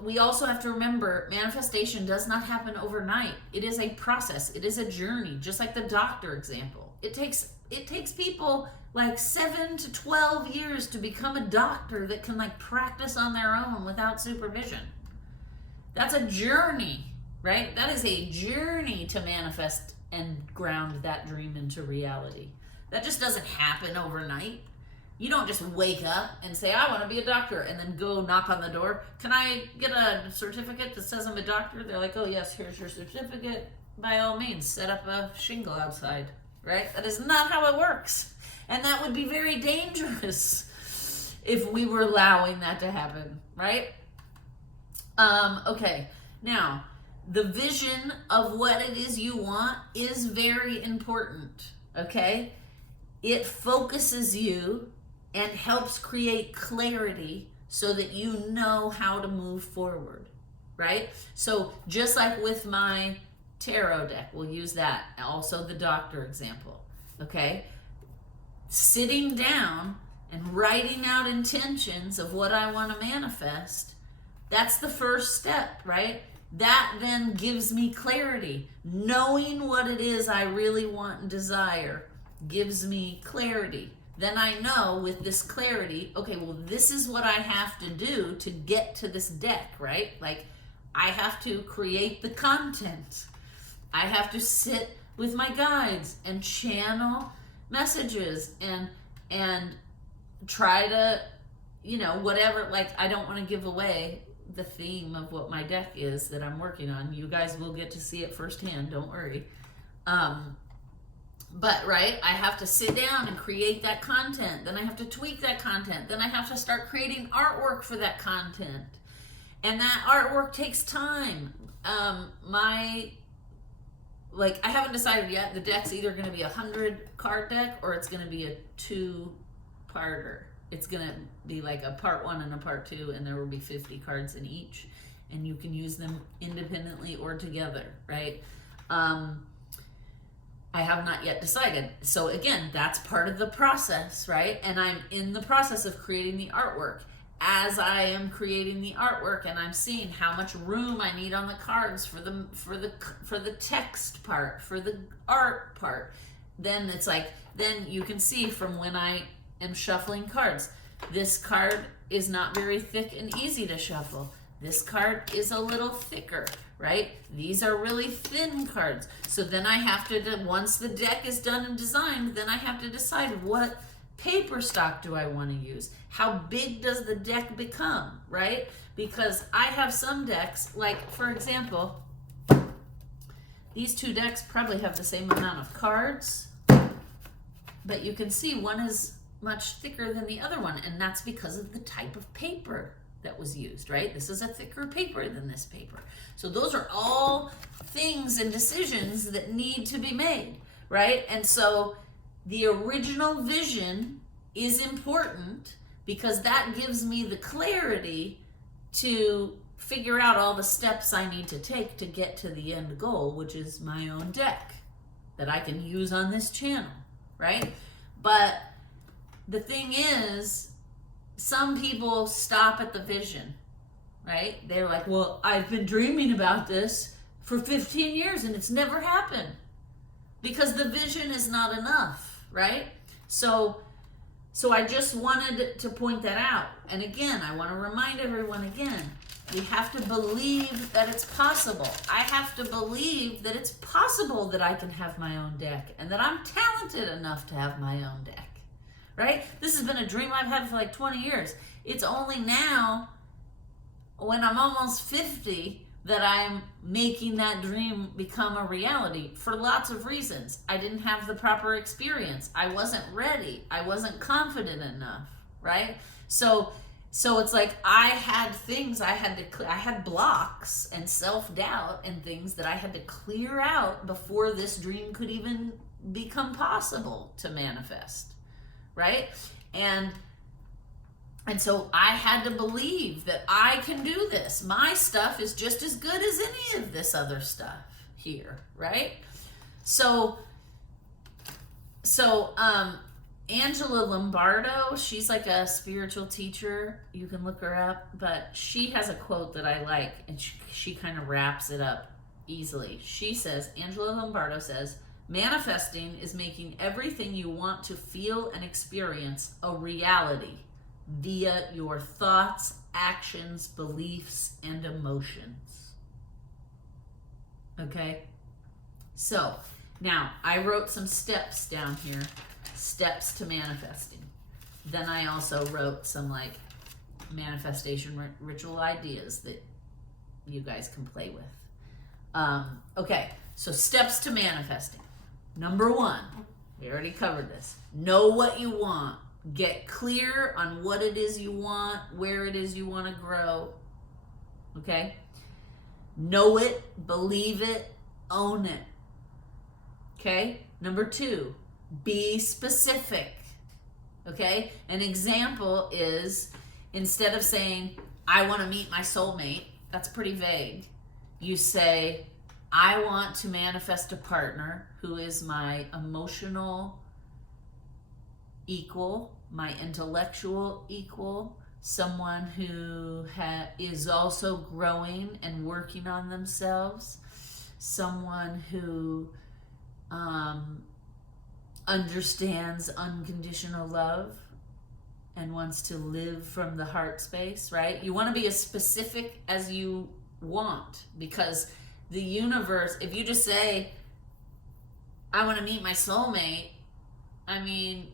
we also have to remember manifestation does not happen overnight. It is a process. It is a journey, just like the doctor example. It takes people like 7 to 12 years to become a doctor that can like practice on their own without supervision. That's a journey, right? That is a journey to manifest and ground that dream into reality. That just doesn't happen overnight. You don't just wake up and say, I want to be a doctor, and then go knock on the door. Can I get a certificate that says I'm a doctor? They're like, oh yes, here's your certificate. By all means, set up a shingle outside, right? That is not how it works. And that would be very dangerous if we were allowing that to happen, right? Okay, now, the vision of what it is you want is very important, okay? It focuses you and helps create clarity so that you know how to move forward, right? So just like with my tarot deck, we'll use that, also the doctor example, okay? Sitting down and writing out intentions of what I want to manifest, that's the first step, right? That then gives me clarity. Knowing what it is I really want and desire gives me clarity. then I know with this clarity, okay, well, this is what I have to do to get to this deck, right? Like, I have to create the content. I have to sit with my guides and channel messages and try to, you know, whatever. Like, I don't want to give away the theme of what my deck is that I'm working on. You guys will get to see it firsthand, don't worry. But right, I have to sit down and create that content. Then I have to tweak that content. Then I have to start creating artwork for that content. And that artwork takes time. I haven't decided yet. The deck's either going to be a 100 card deck or it's going to be a 2-parter. It's going to be like a part 1 and a part 2, and there will be 50 cards in each. And you can use them independently or together, right? I have not yet decided. So again, that's part of the process, right? And I'm in the process of creating the artwork. As I am creating the artwork and I'm seeing how much room I need on the cards for the text part, for the art part, then it's like, then you can see from when I am shuffling cards, this card is not very thick and easy to shuffle. This card is a little thicker, right? These are really thin cards. So then I have to, once the deck is done and designed, then I have to decide what paper stock do I want to use? How big does the deck become, right? Because I have some decks, like for example, these 2 decks probably have the same amount of cards, but you can see one is much thicker than the other one, and that's because of the type of paper that was used, right? This is a thicker paper than this paper. So those are all things and decisions that need to be made, right? And so the original vision is important because that gives me the clarity to figure out all the steps I need to take to get to the end goal, which is my own deck that I can use on this channel, right? But the thing is, some people stop at the vision, right? They're like, well, I've been dreaming about this for 15 years and it's never happened because the vision is not enough, right? So I just wanted to point that out. And again, I want to remind everyone again, we have to believe that it's possible. I have to believe that it's possible that I can have my own deck and that I'm talented enough to have my own deck. Right? This has been a dream I've had for like 20 years. It's only now, when I'm almost 50, that I'm making that dream become a reality for lots of reasons. I didn't have the proper experience. I wasn't ready. I wasn't confident enough, right? So it's like I had blocks and self-doubt and things that I had to clear out before this dream could even become possible to manifest. Right? And so I had to believe that I can do this. My stuff is just as good as any of this other stuff here, right? So Angela Lombardo, she's like a spiritual teacher. You can look her up, but she has a quote that I like, and she kind of wraps it up easily. She says, Angela Lombardo says, manifesting is making everything you want to feel and experience a reality via your thoughts, actions, beliefs, and emotions. Okay? So, now I wrote some steps down here, steps to manifesting. Then I also wrote some like manifestation ritual ideas that you guys can play with. Okay, so steps to manifesting. Number 1, we already covered this. Know what you want. Get clear on what it is you want, where it is you want to grow. Okay? Know it, believe it, own it. Okay? Number 2, be specific. Okay? An example is, instead of saying, I want to meet my soulmate, that's pretty vague. You say, I want to manifest a partner who is my emotional equal, my intellectual equal, someone who is also growing and working on themselves, someone who understands unconditional love and wants to live from the heart space, right? You want to be as specific as you want, because the universe, if you just say, I want to meet my soulmate, I mean,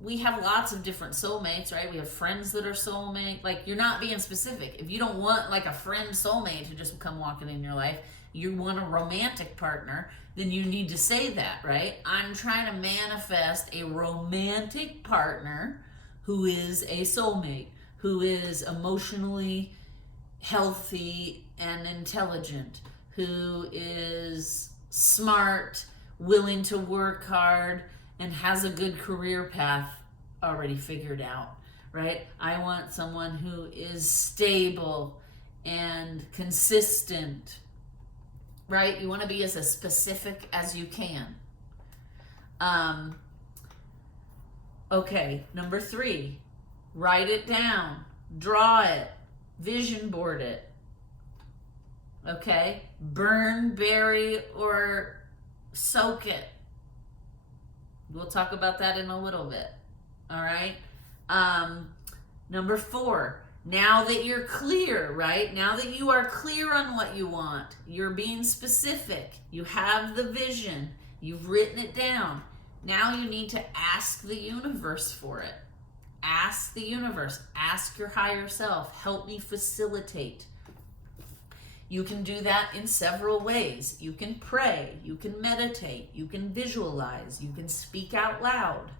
we have lots of different soulmates, right? We have friends that are soulmate. Like, you're not being specific. If you don't want like a friend soulmate to just come walking in your life, you want a romantic partner, then you need to say that, right? I'm trying to manifest a romantic partner who is a soulmate, who is emotionally healthy and intelligent, who is smart, willing to work hard, and has a good career path already figured out, right? I want someone who is stable and consistent, right? You want to be as specific as you can. Okay, number 3, write it down, draw it, vision board it. Okay, burn, bury, or soak it. We'll talk about that in a little bit. All right. Number 4, now that you're clear, right? Now that you are clear on what you want, you're being specific, you have the vision, you've written it down. Now you need to ask the universe for it. Ask the universe, ask your higher self, help me facilitate. You can do that in several ways. You can pray, you can meditate, you can visualize, you can speak out loud.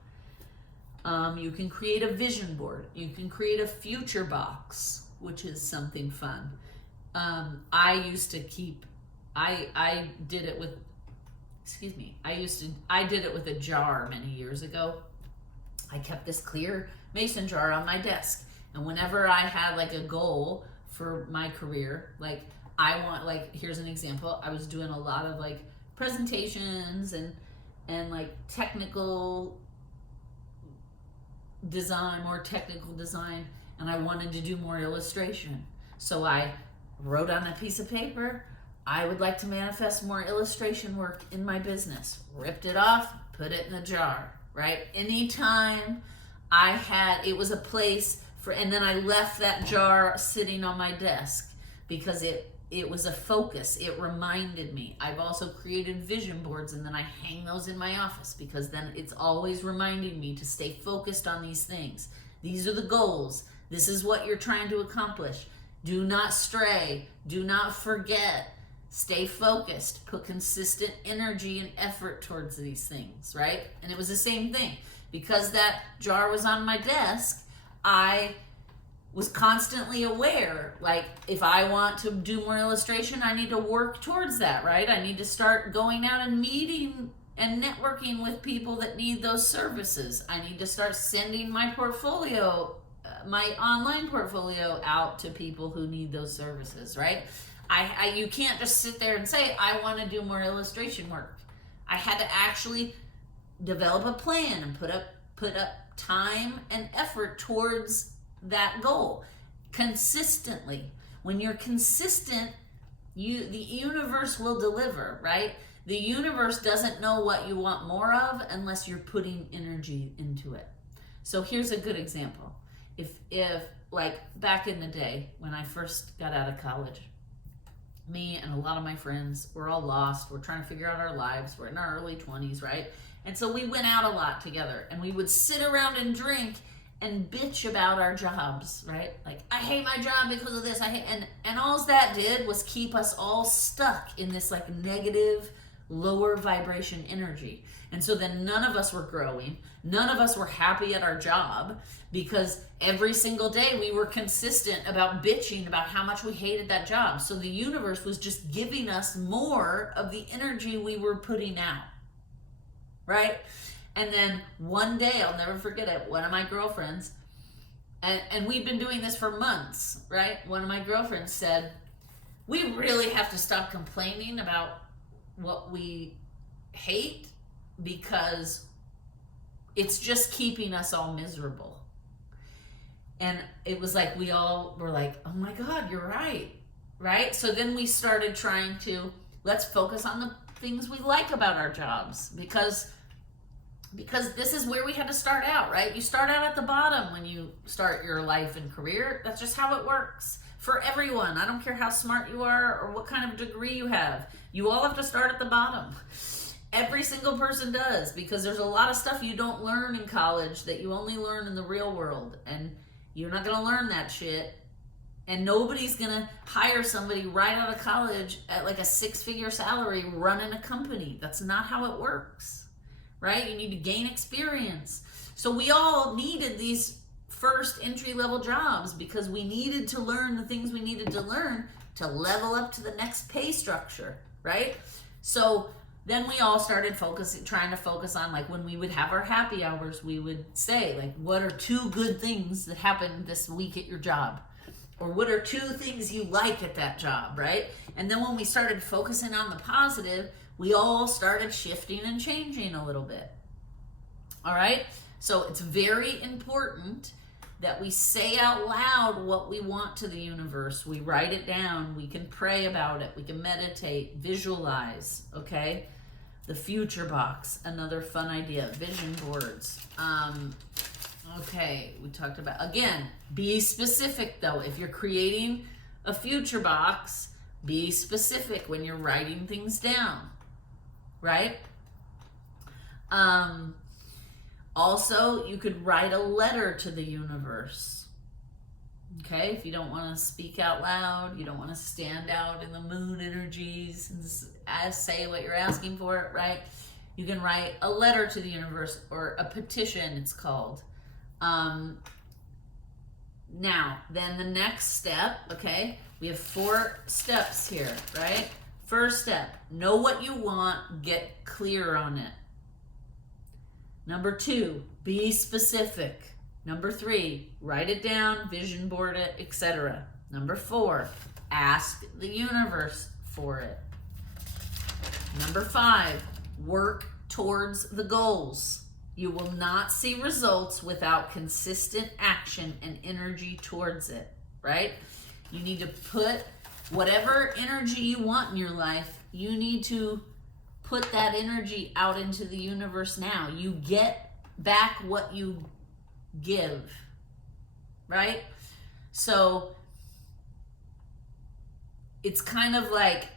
You can create a vision board. You can create a future box, which is something fun. I did it with, I did it with a jar many years ago. I kept this clear mason jar on my desk. And whenever I had like a goal for my career, like here's an example. I was doing a lot of like presentations and like technical design, more technical design, and I wanted to do more illustration. So I wrote on a piece of paper, I would like to manifest more illustration work in my business. Ripped it off, put it in the jar, right? Anytime it was a place for, and then I left that jar sitting on my desk because it was a focus. It reminded me. I've also created vision boards, and then I hang those in my office because then it's always reminding me to stay focused on these things. These are the goals. This is what you're trying to accomplish. Do not stray. Do not forget. Stay focused. Put consistent energy and effort towards these things, right? And it was the same thing. Because that jar was on my desk, I was constantly aware, like, if I want to do more illustration, I need to work towards that, right? I need to start going out and meeting and networking with people that need those services. I need to start sending my portfolio, my online portfolio, out to people who need those services, right? You can't just sit there and say, I want to do more illustration work. I had to actually develop a plan and put up time and effort towards that goal consistently. When you're consistent, the universe will deliver, right? The universe doesn't know what you want more of unless you're putting energy into it. So here's a good example. If like back in the day when I first got out of college, me and a lot of my friends were all lost. We're trying to figure out our lives. We're in our early 20s, right? And so we went out a lot together, and we would sit around and drink and bitch about our jobs, right? Like, I hate my job because of this. And all that did was keep us all stuck in this like negative, lower vibration energy. And so then none of us were growing. None of us were happy at our job because every single day we were consistent about bitching about how much we hated that job. So the universe was just giving us more of the energy we were putting out, right? And then one day, I'll never forget it, one of my girlfriends, and we've been doing this for months, right? One of my girlfriends said, we really have to stop complaining about what we hate because it's just keeping us all miserable. And it was like, we all were like, oh my God, you're right, right? So then we started trying to, let's focus on the things we like about our jobs, because Because this is where we had to start out, right? You start out at the bottom when you start your life and career. That's just how it works for everyone. I don't care how smart you are or what kind of degree you have. You all have to start at the bottom. Every single person does, because there's a lot of stuff you don't learn in college that you only learn in the real world. And you're not going to learn that shit. And nobody's going to hire somebody right out of college at like a 6-figure salary running a company. That's not how it works. Right? You need to gain experience. So we all needed these first entry-level jobs because we needed to learn the things we needed to learn to level up to the next pay structure, right? So then we all started trying to focus on, like, when we would have our happy hours, we would say, like, what are 2 good things that happened this week at your job? Or what are 2 things you like at that job, right? And then when we started focusing on the positive, we all started shifting and changing a little bit. All right? So it's very important that we say out loud what we want to the universe. We write it down. We can pray about it. We can meditate, visualize, okay? The future box, another fun idea. Vision boards. Okay, we talked about, again, be specific though. If you're creating a future box, be specific when you're writing things down, right? Also, you could write a letter to the universe. Okay, if you don't want to speak out loud, you don't want to stand out in the moon energies and say what you're asking for, right? You can write a letter to the universe, or a petition, it's called. Now, then the next step, okay, we have 4 steps here, right? First step, know what you want, get clear on it. Number 2, be specific. Number 3, write it down, vision board it, etc. Number 4, ask the universe for it. Number 5, work towards the goals. You will not see results without consistent action and energy towards it, right? You need to put whatever energy you want in your life, you need to put that energy out into the universe now. You get back what you give, right? So it's kind of like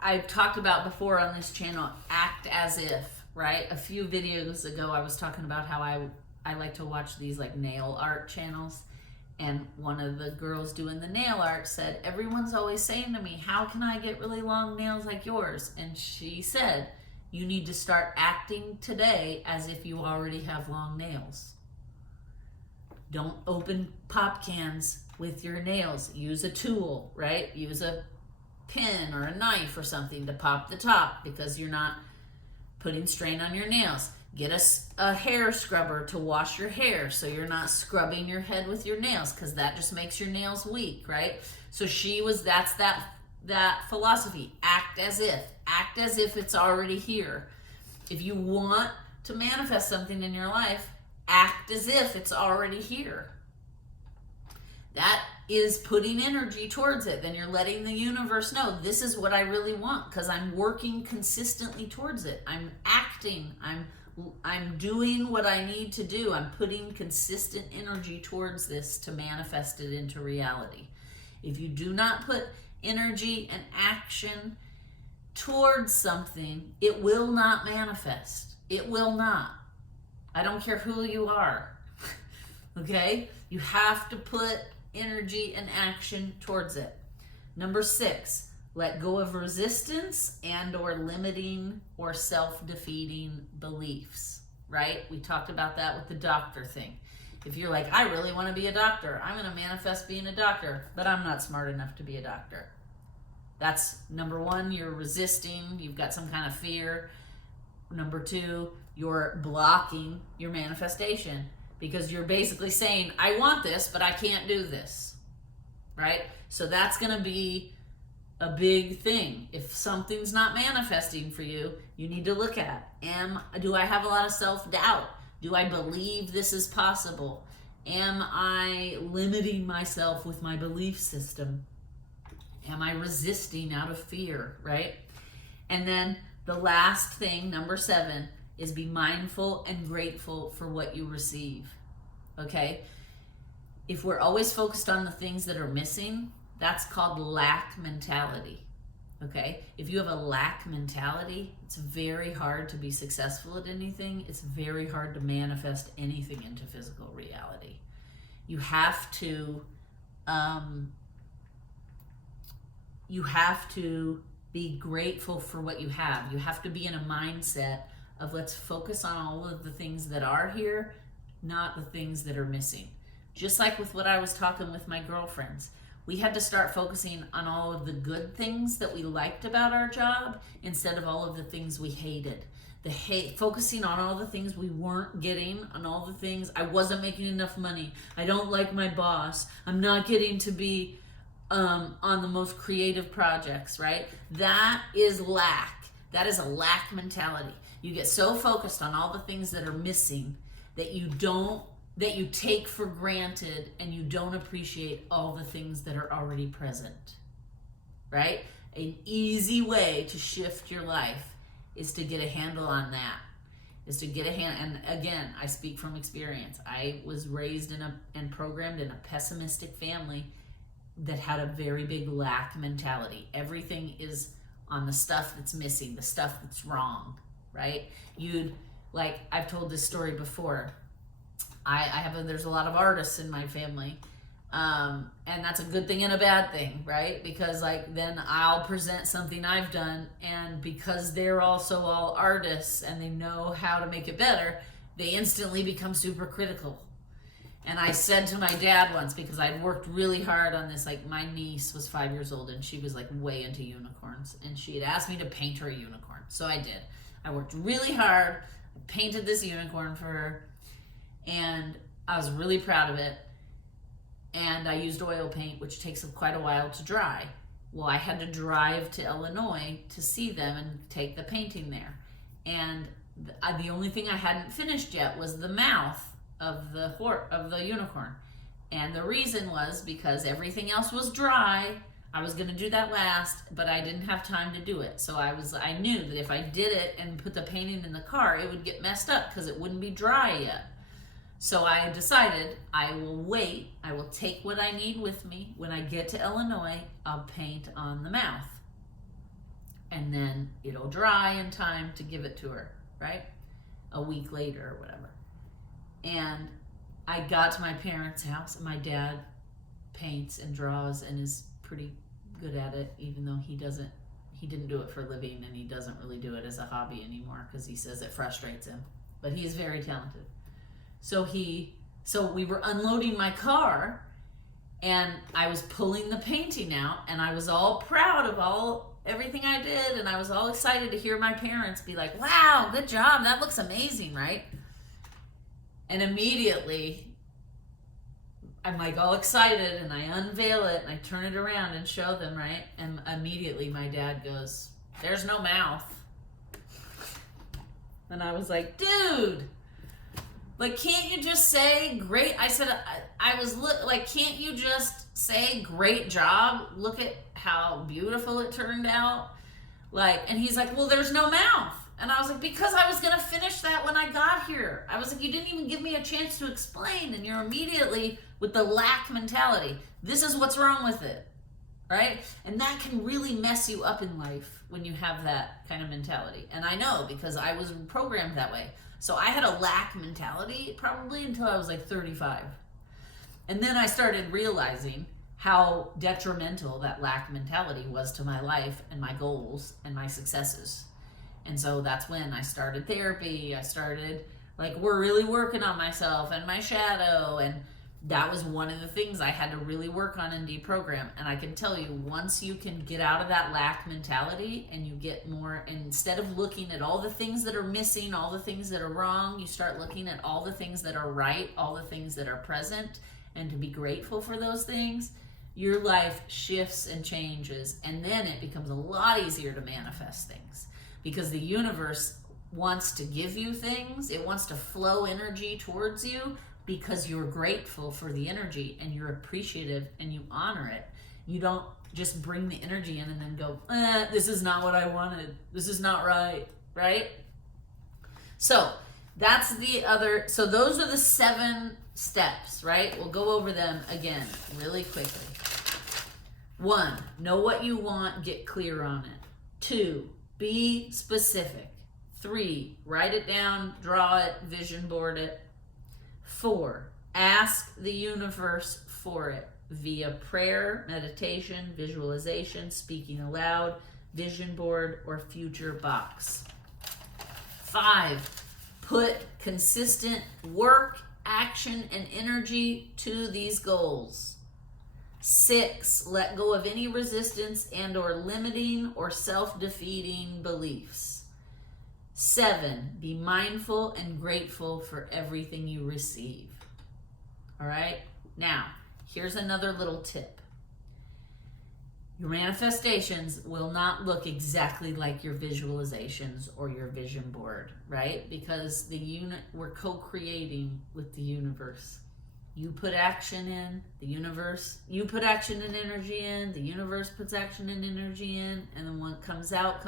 I've talked about before on this channel, act as if, right? A few videos ago, I was talking about how I like to watch these like nail art channels. And one of the girls doing the nail art said, everyone's always saying to me, how can I get really long nails like yours? And she said, you need to start acting today as if you already have long nails. Don't open pop cans with your nails. Use a tool, right? Use a pin or a knife or something to pop the top, because you're not putting strain on your nails. Get a hair scrubber to wash your hair so you're not scrubbing your head with your nails, because that just makes your nails weak, right? So that's that philosophy. Act as if it's already here. If you want to manifest something in your life, act as if it's already here. That is putting energy towards it. Then you're letting the universe know, this is what I really want, because I'm working consistently towards it. I'm acting. I'm doing what I need to do. I'm putting consistent energy towards this to manifest it into reality. If you do not put energy and action towards something, it will not manifest. It will not. I don't care who you are. Okay? You have to put energy and action towards it. Number 6, let go of resistance and or limiting or self-defeating beliefs, right? We talked about that with the doctor thing. If you're like, I really want to be a doctor, I'm going to manifest being a doctor, but I'm not smart enough to be a doctor. That's number 1, you're resisting, you've got some kind of fear. Number 2, you're blocking your manifestation, because you're basically saying, I want this, but I can't do this, right? So that's going to be a big thing. If something's not manifesting for you, you need to look at, do I have a lot of self-doubt? Do I believe this is possible? Am I limiting myself with my belief system? Am I resisting out of fear, right? And then the last thing, number 7, is be mindful and grateful for what you receive. Okay? If we're always focused on the things that are missing, that's called lack mentality. Okay? If you have a lack mentality, it's very hard to be successful at anything. It's very hard to manifest anything into physical reality. You have to be grateful for what you have. You have to be in a mindset of let's focus on all of the things that are here, not the things that are missing. Just like with what I was talking with my girlfriends. We had to start focusing on all of the good things that we liked about our job instead of all of the things we hated. Focusing on all the things we weren't getting, on all the things, I wasn't making enough money, I don't like my boss, I'm not getting to be on the most creative projects, right? That is lack. That is a lack mentality. You get so focused on all the things that are missing that you take for granted and you don't appreciate all the things that are already present, right? An easy way to shift your life is to get a handle on that. And again, I speak from experience. I was raised and programmed in a pessimistic family that had a very big lack mentality. Everything is on the stuff that's missing, the stuff that's wrong, right? I've told this story before. There's a lot of artists in my family, and that's a good thing and a bad thing, right? Because then I'll present something I've done, and because they're also all artists and they know how to make it better, they instantly become super critical. And I said to my dad once, because I'd worked really hard on this, my niece was 5 years old and she was way into unicorns, and she had asked me to paint her a unicorn. So I did. I worked really hard, I painted this unicorn for her, and I was really proud of it. And I used oil paint, which takes quite a while to dry. Well, I had to drive to Illinois to see them and take the painting there. And the only thing I hadn't finished yet was the mouth of the unicorn. And the reason was because everything else was dry. I was going to do that last, but I didn't have time to do it. So I knew that if I did it and put the painting in the car, it would get messed up because it wouldn't be dry yet. So I decided I will wait. I will take what I need with me. When I get to Illinois, I'll paint on the mouth. And then it'll dry in time to give it to her, right? A week later or whatever. And I got to my parents' house, and my dad paints and draws and is pretty good at it, even though he didn't do it for a living, and he doesn't really do it as a hobby anymore because he says it frustrates him. But he is very talented. So we were unloading my car, and I was pulling the painting out, and I was all proud of everything I did, and I was all excited to hear my parents be like, "Wow, good job, that looks amazing," right? And immediately, I'm all excited, and I unveil it, and I turn it around and show them, right? And immediately my dad goes, "There's no mouth." And I was like, "Dude, can't you just say great?" I said, can't you just say great job? Look at how beautiful it turned out. And he's like, "Well, there's no mouth." And I was like, "Because I was going to finish that when I got here." I was like, "You didn't even give me a chance to explain." And you're immediately with the lack mentality. This is what's wrong with it, right? And that can really mess you up in life when you have that kind of mentality. And I know because I was programmed that way. So I had a lack mentality probably until I was 35. And then I started realizing how detrimental that lack mentality was to my life and my goals and my successes. And so that's when I started therapy. I started we're really working on myself and my shadow. And that was one of the things I had to really work on and deprogram. And I can tell you, once you can get out of that lack mentality and you get more, instead of looking at all the things that are missing, all the things that are wrong, you start looking at all the things that are right, all the things that are present, and to be grateful for those things, your life shifts and changes. And then it becomes a lot easier to manifest things because the universe wants to give you things. It wants to flow energy towards you because you're grateful for the energy and you're appreciative and you honor it. You don't just bring the energy in and then go, this is not what I wanted. This is not right, right? So that's so those are the 7 steps, right? We'll go over them again really quickly. 1, know what you want, get clear on it. 2, be specific. 3, write it down, draw it, vision board it. 4, ask the universe for it via prayer, meditation, visualization, speaking aloud, vision board, or future box. 5, put consistent work, action, and energy to these goals. 6, let go of any resistance and or limiting or self-defeating beliefs. 7, be mindful and grateful for everything you receive. All right? Now, here's another little tip. Your manifestations will not look exactly like your visualizations or your vision board, right? Because we're co-creating with the universe. You put action in, you put action and energy in, the universe puts action and energy in, and then what comes out,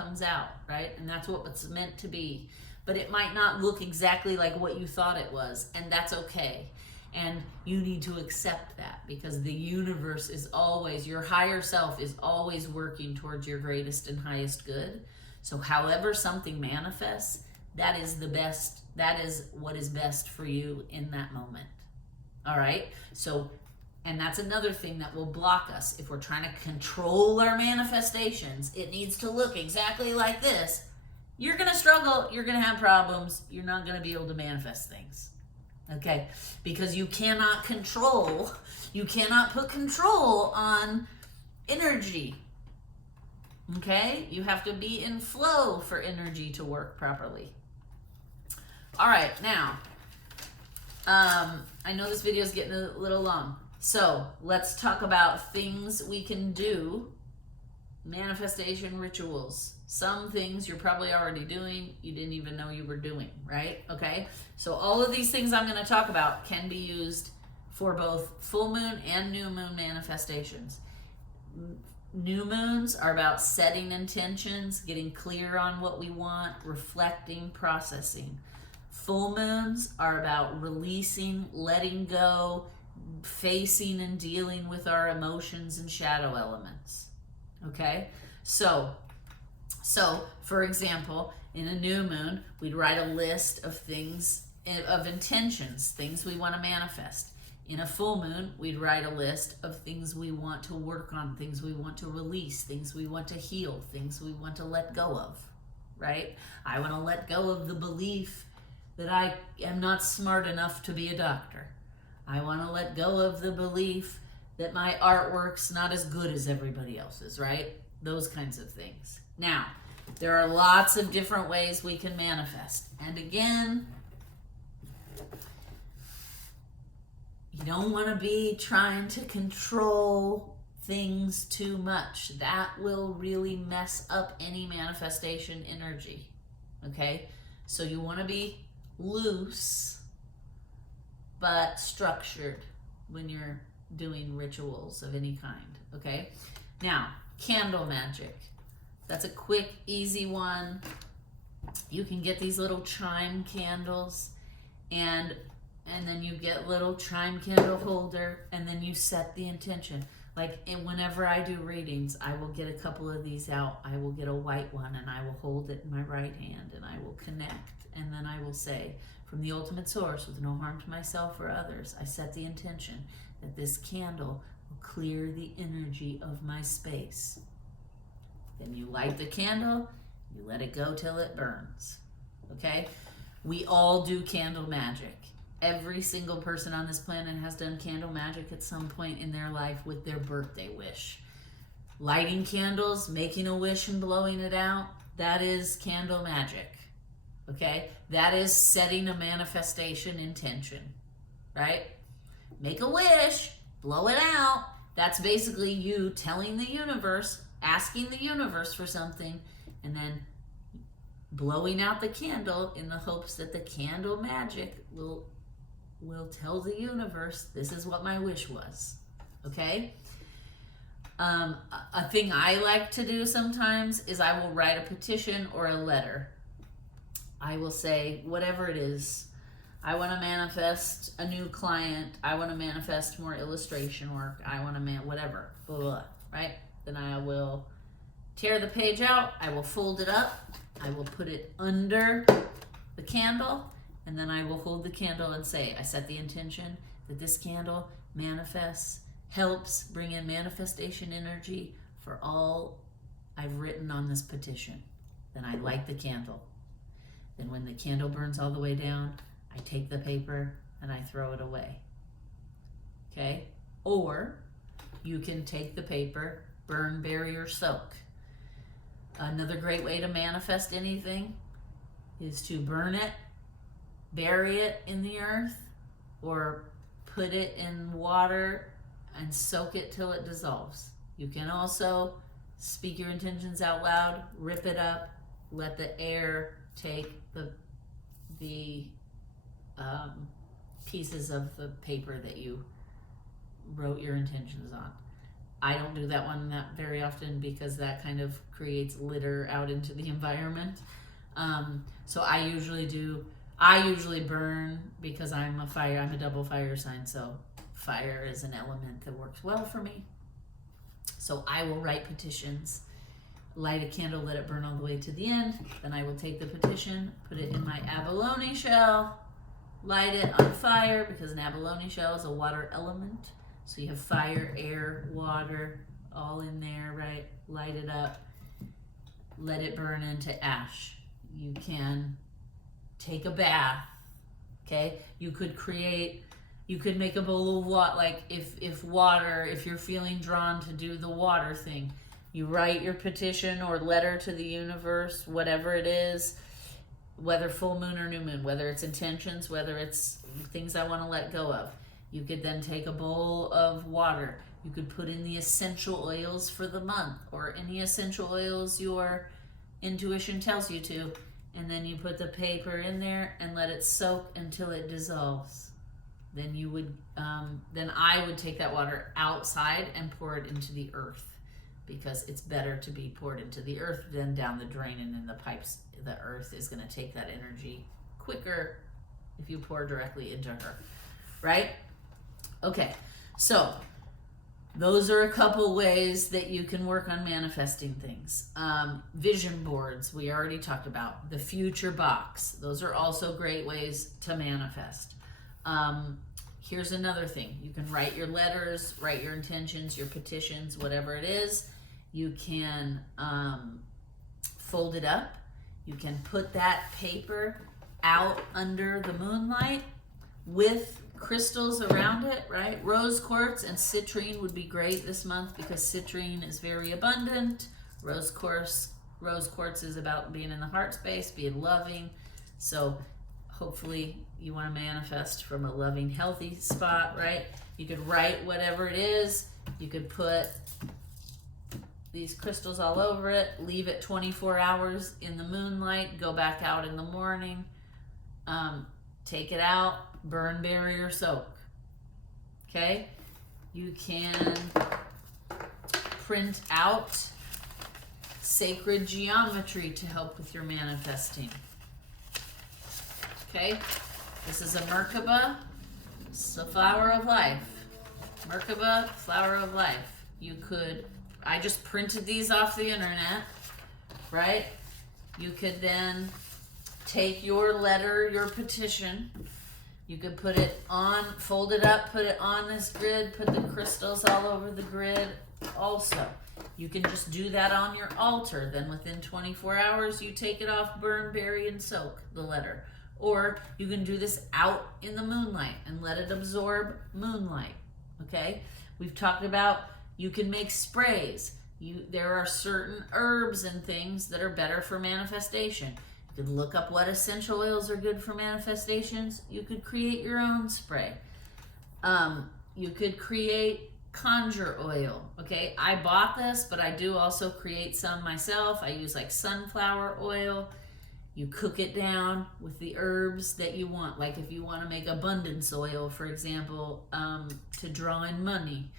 right? And that's what it's meant to be. But it might not look exactly like what you thought it was, and that's okay. And you need to accept that, because the universe is always, your higher self is always working towards your greatest and highest good. So however something manifests, that is what is best for you in that moment. All right? So, and that's another thing that will block us. If we're trying to control our manifestations, it needs to look exactly like this. You're going to struggle. You're going to have problems. You're not going to be able to manifest things. Okay? Because you cannot put control on energy. Okay? You have to be in flow for energy to work properly. All right, now, I know this video is getting a little long. So let's talk about things we can do, manifestation rituals. Some things you're probably already doing, you didn't even know you were doing, right? Okay, so all of these things I'm going to talk about can be used for both full moon and new moon manifestations. New moons are about setting intentions, getting clear on what we want, reflecting, processing. Full moons are about releasing, letting go, facing and dealing with our emotions and shadow elements. Okay? So for example, in a new moon, we'd write a list of things, of intentions, things we want to manifest. In a full moon, we'd write a list of things we want to work on, things we want to release, things we want to heal, things we want to let go of, right? I want to let go of the belief that I am not smart enough to be a doctor. I want to let go of the belief that my artwork's not as good as everybody else's, right? Those kinds of things. Now, there are lots of different ways we can manifest. And again, you don't want to be trying to control things too much. That will really mess up any manifestation energy, okay? So you want to be loose but structured when you're doing rituals of any kind, okay? Now, candle magic. That's a quick, easy one. You can get these little chime candles, and then you get little chime candle holder, and then you set the intention. Like, and whenever I do readings, I will get a couple of these out. I will get a white one, and I will hold it in my right hand, and I will connect, and then I will say, from the ultimate source, with no harm to myself or others, I set the intention that this candle will clear the energy of my space. Then you light the candle, you let it go till it burns, okay? We all do candle magic. Every single person on this planet has done candle magic at some point in their life with their birthday wish. Lighting candles, making a wish and blowing it out, that is candle magic, okay? That is setting a manifestation intention, right? Make a wish, blow it out. That's basically you telling the universe, asking the universe for something, and then blowing out the candle in the hopes that the candle magic will tell the universe, this is what my wish was, okay? A thing I like to do sometimes is I will write a petition or a letter. I will say whatever it is. I want to manifest a new client. I want to manifest more illustration work. I want to whatever, blah, blah, blah, right? Then I will tear the page out. I will fold it up. I will put it under the candle, and then I will hold the candle and say, I set the intention that this candle manifests, helps bring in manifestation energy for all I've written on this petition. Then I light the candle. Then when the candle burns all the way down, I take the paper and I throw it away. Okay? Or you can take the paper, burn, bury, or soak. Another great way to manifest anything is to burn it, bury it in the earth, or put it in water and soak it till it dissolves. You can also speak your intentions out loud, rip it up, let the air take the pieces of the paper that you wrote your intentions on. I don't do that one that very often because that kind of creates litter out into the environment. So I usually burn because I'm a double fire sign, so fire is an element that works well for me. So I will write petitions, light a candle, let it burn all the way to the end. Then I will take the petition, put it in my abalone shell, light it on fire because an abalone shell is a water element. So you have fire, air, water, all in there, right? Light it up, let it burn into ash. You can take a bath, okay? You could make a bowl of water, like if you're feeling drawn to do the water thing, you write your petition or letter to the universe, whatever it is, whether full moon or new moon, whether it's intentions, whether it's things I want to let go of. You could then take a bowl of water. You could put in the essential oils for the month or any essential oils your intuition tells you to. And then you put the paper in there and let it soak until it dissolves. Then I would take that water outside and pour it into the earth because it's better to be poured into the earth than down the drain and in the pipes. The earth is going to take that energy quicker if you pour directly into her, right? Okay, so those are a couple ways that you can work on manifesting things. Vision boards, we already talked about. The future box, those are also great ways to manifest. Here's another thing. You can write your letters, write your intentions, your petitions, whatever it is. You can fold it up. You can put that paper out under the moonlight with crystals around it, right? Rose quartz and citrine would be great this month because citrine is very abundant. Rose quartz is about being in the heart space, being loving. So hopefully you want to manifest from a loving, healthy spot, right? You could write whatever it is. You could put these crystals all over it, leave it 24 hours in the moonlight, go back out in the morning, take it out, burn, bury, or soak. Okay? You can print out sacred geometry to help with your manifesting. Okay? This is a Merkaba. It's a flower of life. Merkaba, flower of life. I just printed these off the internet, right? You could then take your letter, your petition. You could put it on, fold it up, put it on this grid, put the crystals all over the grid also. You can just do that on your altar. Then within 24 hours, you take it off, burn, bury, and soak the letter. Or you can do this out in the moonlight and let it absorb moonlight, okay? We've talked about you can make sprays. There are certain herbs and things that are better for manifestation. You could look up what essential oils are good for manifestations. You could create your own spray. You could create conjure oil, okay? I bought this, but I do also create some myself. I use like sunflower oil. You cook it down with the herbs that you want. Like if you want to make abundance oil, for example, to draw in money,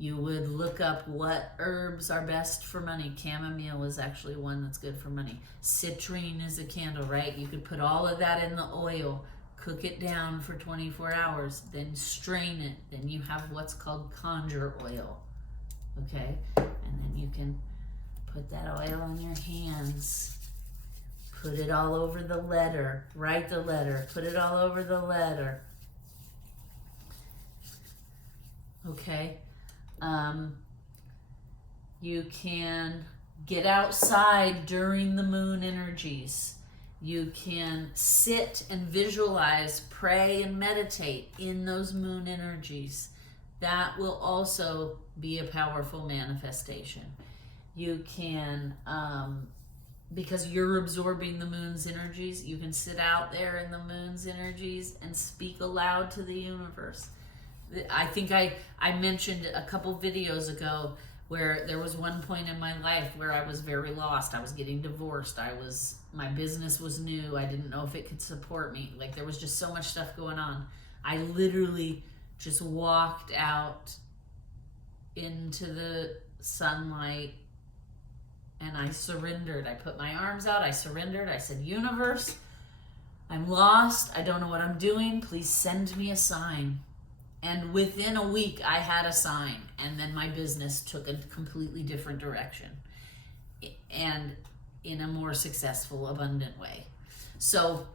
You would look up what herbs are best for money. Chamomile is actually one that's good for money. Citrine is a candle, right? You could put all of that in the oil, cook it down for 24 hours, then strain it. Then you have what's called conjure oil, okay? And then you can put that oil on your hands. Put it all over the letter. Write the letter. Put it all over the letter. Okay? You can get outside during the moon energies. You can sit and visualize, pray and meditate in those moon energies. That will also be a powerful manifestation. You can, because you're absorbing the moon's energies, you can sit out there in the moon's energies and speak aloud to the universe. I think I mentioned a couple videos ago where there was one point in my life where I was very lost. I was getting divorced. My business was new. I didn't know if it could support me. Like, there was just so much stuff going on. I literally just walked out into the sunlight and I surrendered. I put my arms out. I surrendered. I said, universe, I'm lost. I don't know what I'm doing. Please send me a sign. And within a week, I had a sign, and then my business took a completely different direction, and in a more successful, abundant way. So,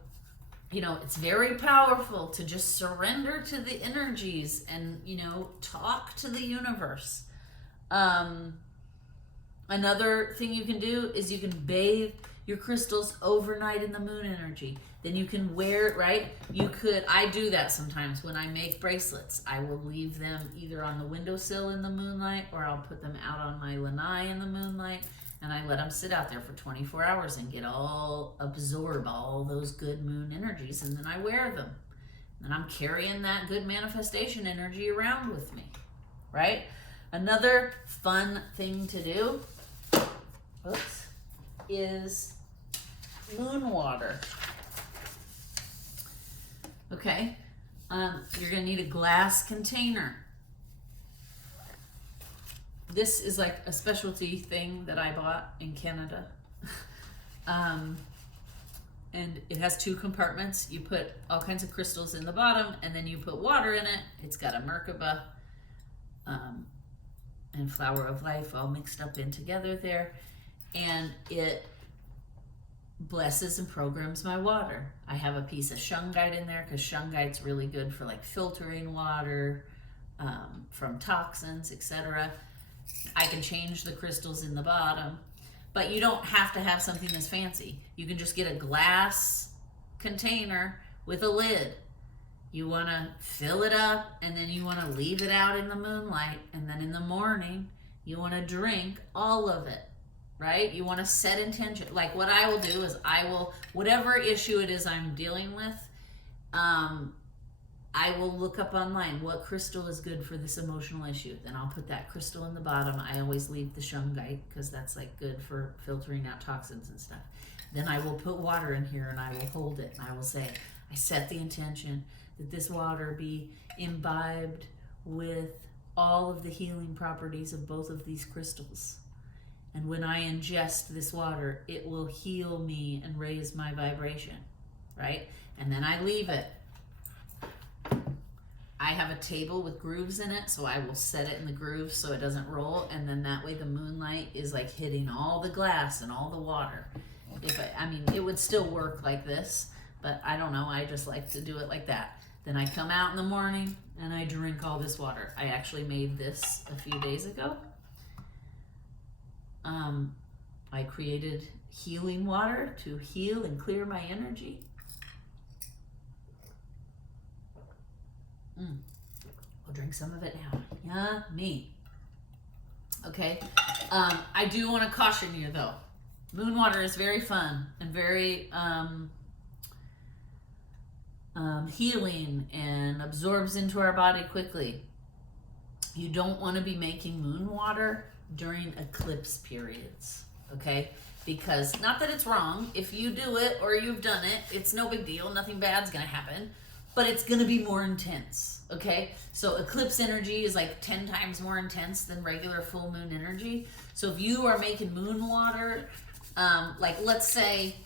it's very powerful to just surrender to the energies and, talk to the universe. Another thing you can do is you can bathe your crystals overnight in the moon energy. Then you can wear it, right? I do that sometimes when I make bracelets. I will leave them either on the windowsill in the moonlight, or I'll put them out on my lanai in the moonlight, and I let them sit out there for 24 hours and absorb all those good moon energies, and then I wear them. And I'm carrying that good manifestation energy around with me, right? Another fun thing to do, is moon water. Okay, you're gonna need a glass container. This is like a specialty thing that I bought in Canada. And it has 2 compartments. You put all kinds of crystals in the bottom, and then you put water in it. It's got a Merkaba and flower of life all mixed up in together there. And it blesses and programs my water. I have a piece of shungite in there because shungite's really good for like filtering water from toxins, etc. I can change the crystals in the bottom, but you don't have to have something that's fancy. You can just get a glass container with a lid. You want to fill it up, and then you want to leave it out in the moonlight, and then in the morning you want to drink all of it. Right? You want to set intention. Like, what I will do is whatever issue it is I'm dealing with, I will look up online what crystal is good for this emotional issue. Then I'll put that crystal in the bottom. I always leave the shungite because that's like good for filtering out toxins and stuff. Then I will put water in here and I will hold it and I will say, I set the intention that this water be imbibed with all of the healing properties of both of these crystals. And when I ingest this water, it will heal me and raise my vibration, right? And then I leave it. I have a table with grooves in it, so I will set it in the grooves so it doesn't roll, and then that way the moonlight is like hitting all the glass and all the water. It would still work like this, but I don't know, I just like to do it like that. Then I come out in the morning and I drink all this water. I actually made this a few days ago. I created healing water to heal and clear my energy. We'll drink some of it now. Yummy. Okay. I do want to caution you though. Moon water is very fun and very healing and absorbs into our body quickly. You don't want to be making moon water during eclipse periods, okay? Because, not that it's wrong, if you do it or you've done it, it's no big deal, nothing bad's gonna happen. but it's going to be more intense. Okay, so eclipse energy is like 10 times more intense than regular full moon energy. So if you are making moon water, like let's say,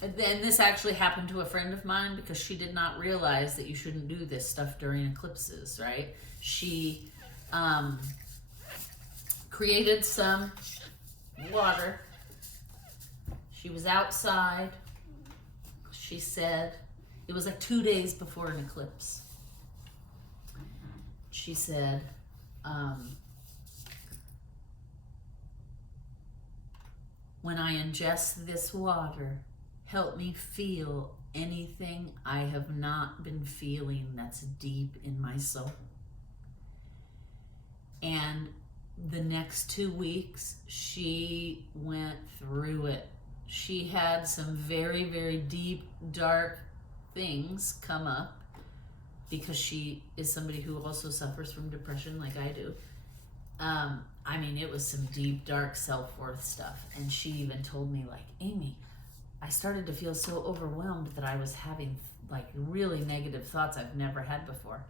and this actually happened to a friend of mine because she did not realize that you shouldn't do this stuff during eclipses, right? She created some water. She was outside. She said, it was like 2 days before an eclipse. She said, when I ingest this water, help me feel anything I have not been feeling that's deep in my soul. And the next 2 weeks, she went through it. She had some very, very deep, dark things come up because she is somebody who also suffers from depression like I do. I mean, it was some deep, dark self-worth stuff. And she even told me, like, Amy, I started to feel so overwhelmed that I was having like really negative thoughts I've never had before.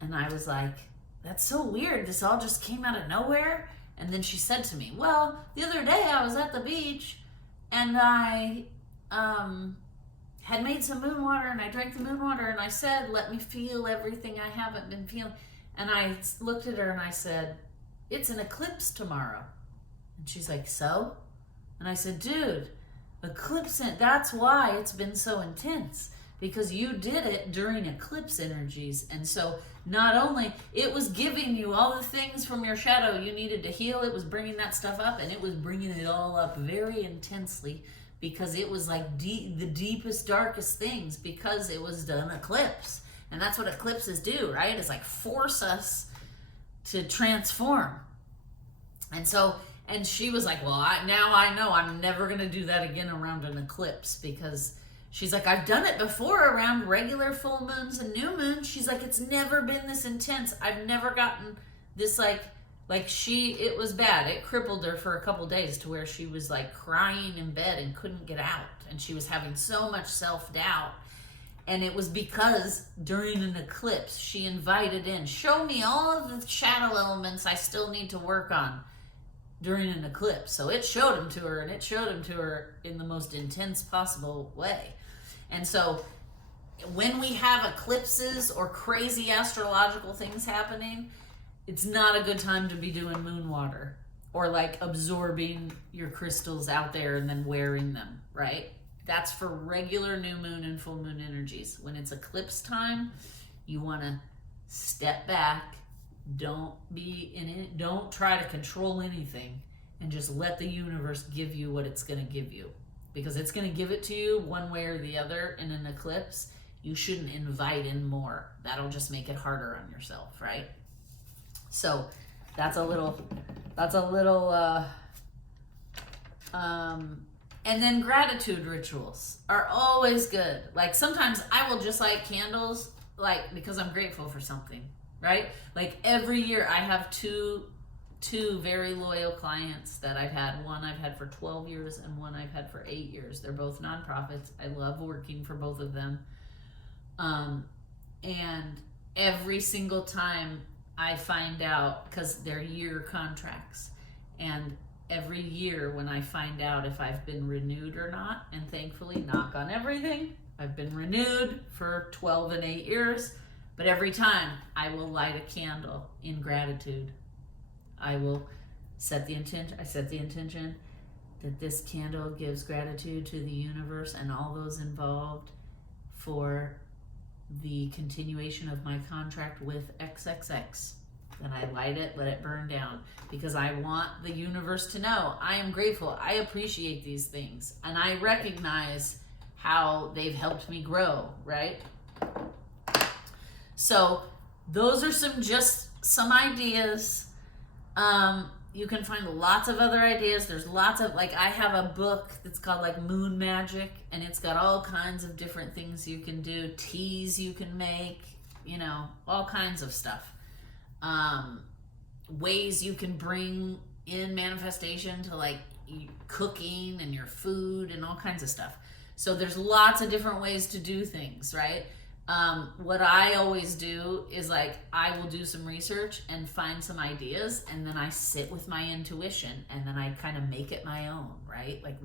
And I was like, that's so weird. This all just came out of nowhere. And then she said to me, well, the other day I was at the beach and I had made some moon water and I drank the moon water and I said, let me feel everything I haven't been feeling. And I looked at her and I said, it's an eclipse tomorrow. And she's like, so? And I said, dude, eclipse, that's why it's been so intense, because you did it during eclipse energies. And so not only it was giving you all the things from your shadow you needed to heal, it was bringing that stuff up, and it was bringing it all up very intensely because it was like the deepest, darkest things, because it was an eclipse. And that's what eclipses do, right? It's like force us to transform. And so, and she was like, well, now I know I'm never going to do that again around an eclipse, because she's like, I've done it before around regular full moons and new moons. She's like, it's never been this intense. I've never gotten this it was bad. It crippled her for a couple days to where she was like crying in bed and couldn't get out. And she was having so much self-doubt. And it was because during an eclipse, she invited in, show me all of the shadow elements I still need to work on during an eclipse. So it showed them to her, and it showed them to her in the most intense possible way. And so when we have eclipses or crazy astrological things happening, it's not a good time to be doing moon water or like absorbing your crystals out there and then wearing them, right? That's for regular new moon and full moon energies. When it's eclipse time, you want to step back. Don't be in it. Don't try to control anything, and just let the universe give you what it's going to give you, because it's going to give it to you one way or the other in an eclipse. You shouldn't invite in more. That'll just make it harder on yourself, right? So that's a little, and then gratitude rituals are always good. Like sometimes I will just light candles, like because I'm grateful for something, right? Like every year I have two very loyal clients that I've had. One I've had for 12 years and one I've had for 8 years. They're both nonprofits. I love working for both of them. And every single time I find out, because they're year contracts, and every year when I find out if I've been renewed or not, and thankfully, knock on everything, I've been renewed for 12 and 8 years, but every time I will light a candle in gratitude. I will set the intention that this candle gives gratitude to the universe and all those involved for the continuation of my contract with XXX. Then I light it, let it burn down, because I want the universe to know I am grateful. I appreciate these things, and I recognize how they've helped me grow, right? So those are some ideas. You can find lots of other ideas. There's lots of, like, I have a book that's called like Moon Magic, and it's got all kinds of different things you can do, teas you can make, all kinds of stuff. Ways you can bring in manifestation to like cooking and your food and all kinds of stuff. So there's lots of different ways to do things, right? What I always do is like, I will do some research and find some ideas, and then I sit with my intuition, and then I kind of make it my own, right? Like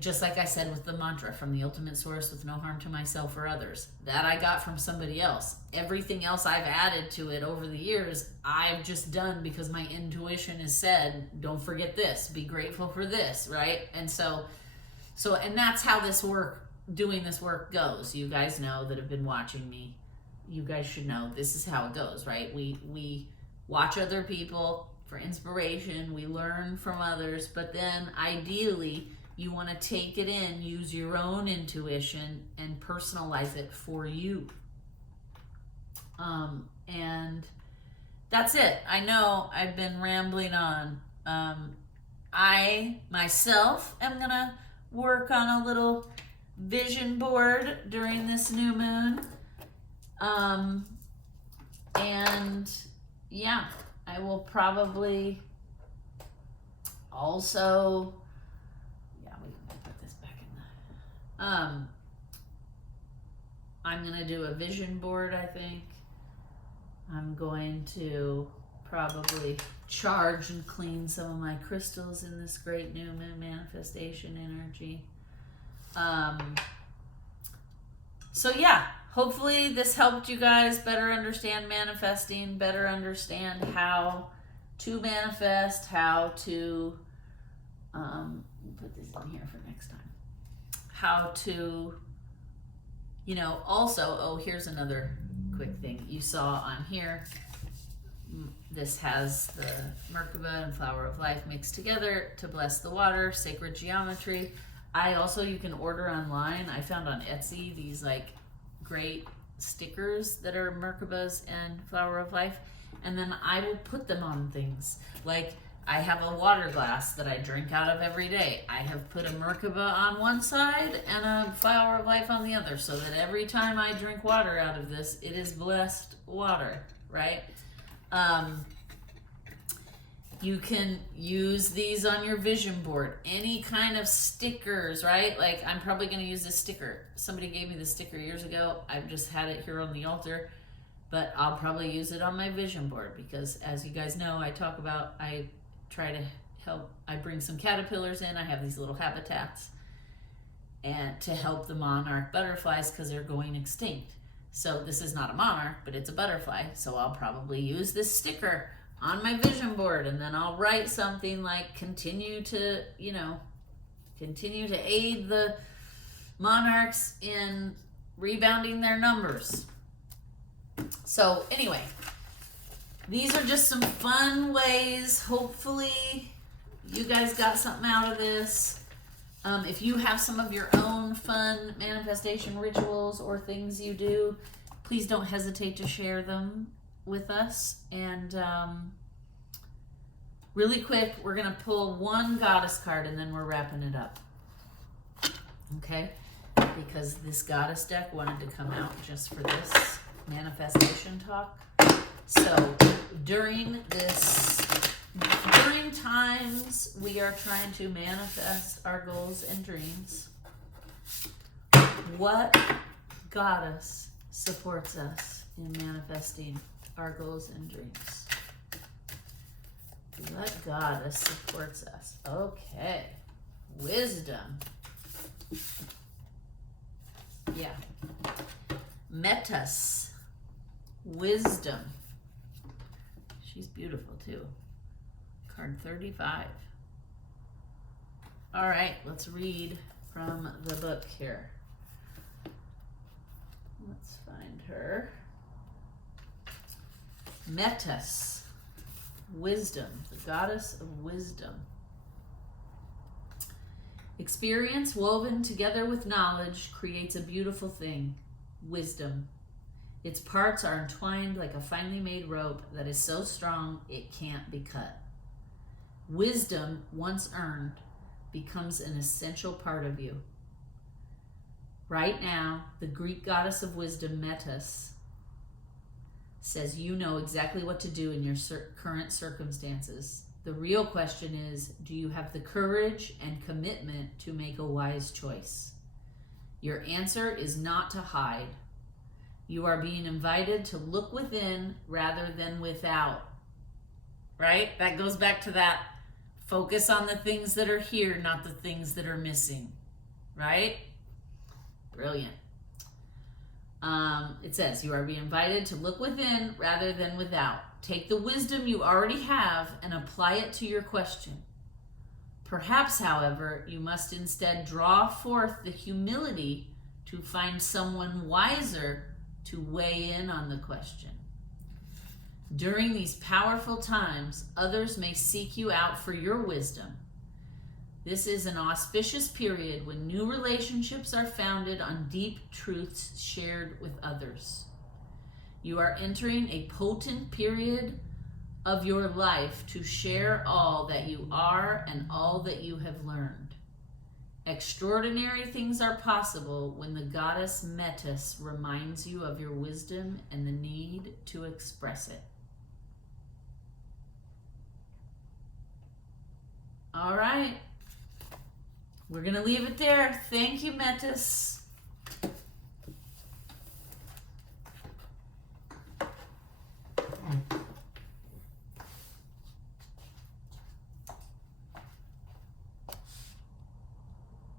just like I said with the mantra, from the ultimate source with no harm to myself or others, that I got from somebody else. Everything else I've added to it over the years, I've just done because my intuition has said, don't forget this, be grateful for this, right? And and that's how doing this work goes. You guys know that have been watching me. You guys should know this is how it goes, right? We watch other people for inspiration, we learn from others, but then ideally you want to take it in, use your own intuition, and personalize it for you. And that's it. I know I've been rambling on. I myself am going to work on a little vision board during this new moon. And yeah, I will probably also... I'm going to do a vision board, I think. I'm going to probably charge and clean some of my crystals in this great new moon manifestation energy. So yeah, hopefully this helped you guys better understand manifesting, better understand how to manifest, how to, put this in here for next time. How to, also, here's another quick thing. You saw on here, this has the Merkaba and Flower of Life mixed together to bless the water, sacred geometry. You can order online. I found on Etsy these like great stickers that are Merkabas and Flower of Life. And then I will put them on things. Like, I have a water glass that I drink out of every day. I have put a Merkaba on one side and a Flower of Life on the other, so that every time I drink water out of this, it is blessed water, right? You can use these on your vision board. Any kind of stickers, right? Like, I'm probably going to use this sticker. Somebody gave me this sticker years ago. I've just had it here on the altar, but I'll probably use it on my vision board because, as you guys know, I try to help. I bring some caterpillars in. I have these little habitats, and to help the monarch butterflies because they're going extinct. So this is not a monarch, but it's a butterfly. So I'll probably use this sticker on my vision board, and then I'll write something like continue to aid the monarchs in rebounding their numbers. So anyway, these are just some fun ways. Hopefully you guys got something out of this. If you have some of your own fun manifestation rituals or things you do, please don't hesitate to share them with us. And really quick, we're going to pull one goddess card and then we're wrapping it up. Okay? Because this goddess deck wanted to come out just for this manifestation talk. So during times we are trying to manifest our goals and dreams, what goddess supports us in manifesting our goals and dreams? What goddess supports us? Okay. Wisdom. Yeah. Metas. Wisdom. She's beautiful too. Card 35. All right, let's read from the book here. Let's find her. Metas. Wisdom, the goddess of wisdom. Experience woven together with knowledge creates a beautiful thing, wisdom. Its parts are entwined like a finely made rope that is so strong it can't be cut. Wisdom, once earned, becomes an essential part of you. Right now, the Greek goddess of wisdom, Metas, says you know exactly what to do in your current circumstances. The real question is, do you have the courage and commitment to make a wise choice? Your answer is not to hide. You are being invited to look within rather than without. Right? That goes back to that focus on the things that are here, not the things that are missing. Right? Brilliant. It says, you are being invited to look within rather than without. Take the wisdom you already have and apply it to your question. Perhaps, however, you must instead draw forth the humility to find someone wiser to weigh in on the question. During these powerful times, others may seek you out for your wisdom. This is an auspicious period when new relationships are founded on deep truths shared with others. You are entering a potent period of your life to share all that you are and all that you have learned. Extraordinary things are possible when the goddess Metis reminds you of your wisdom and the need to express it. All right. We're going to leave it there. Thank you, Metis.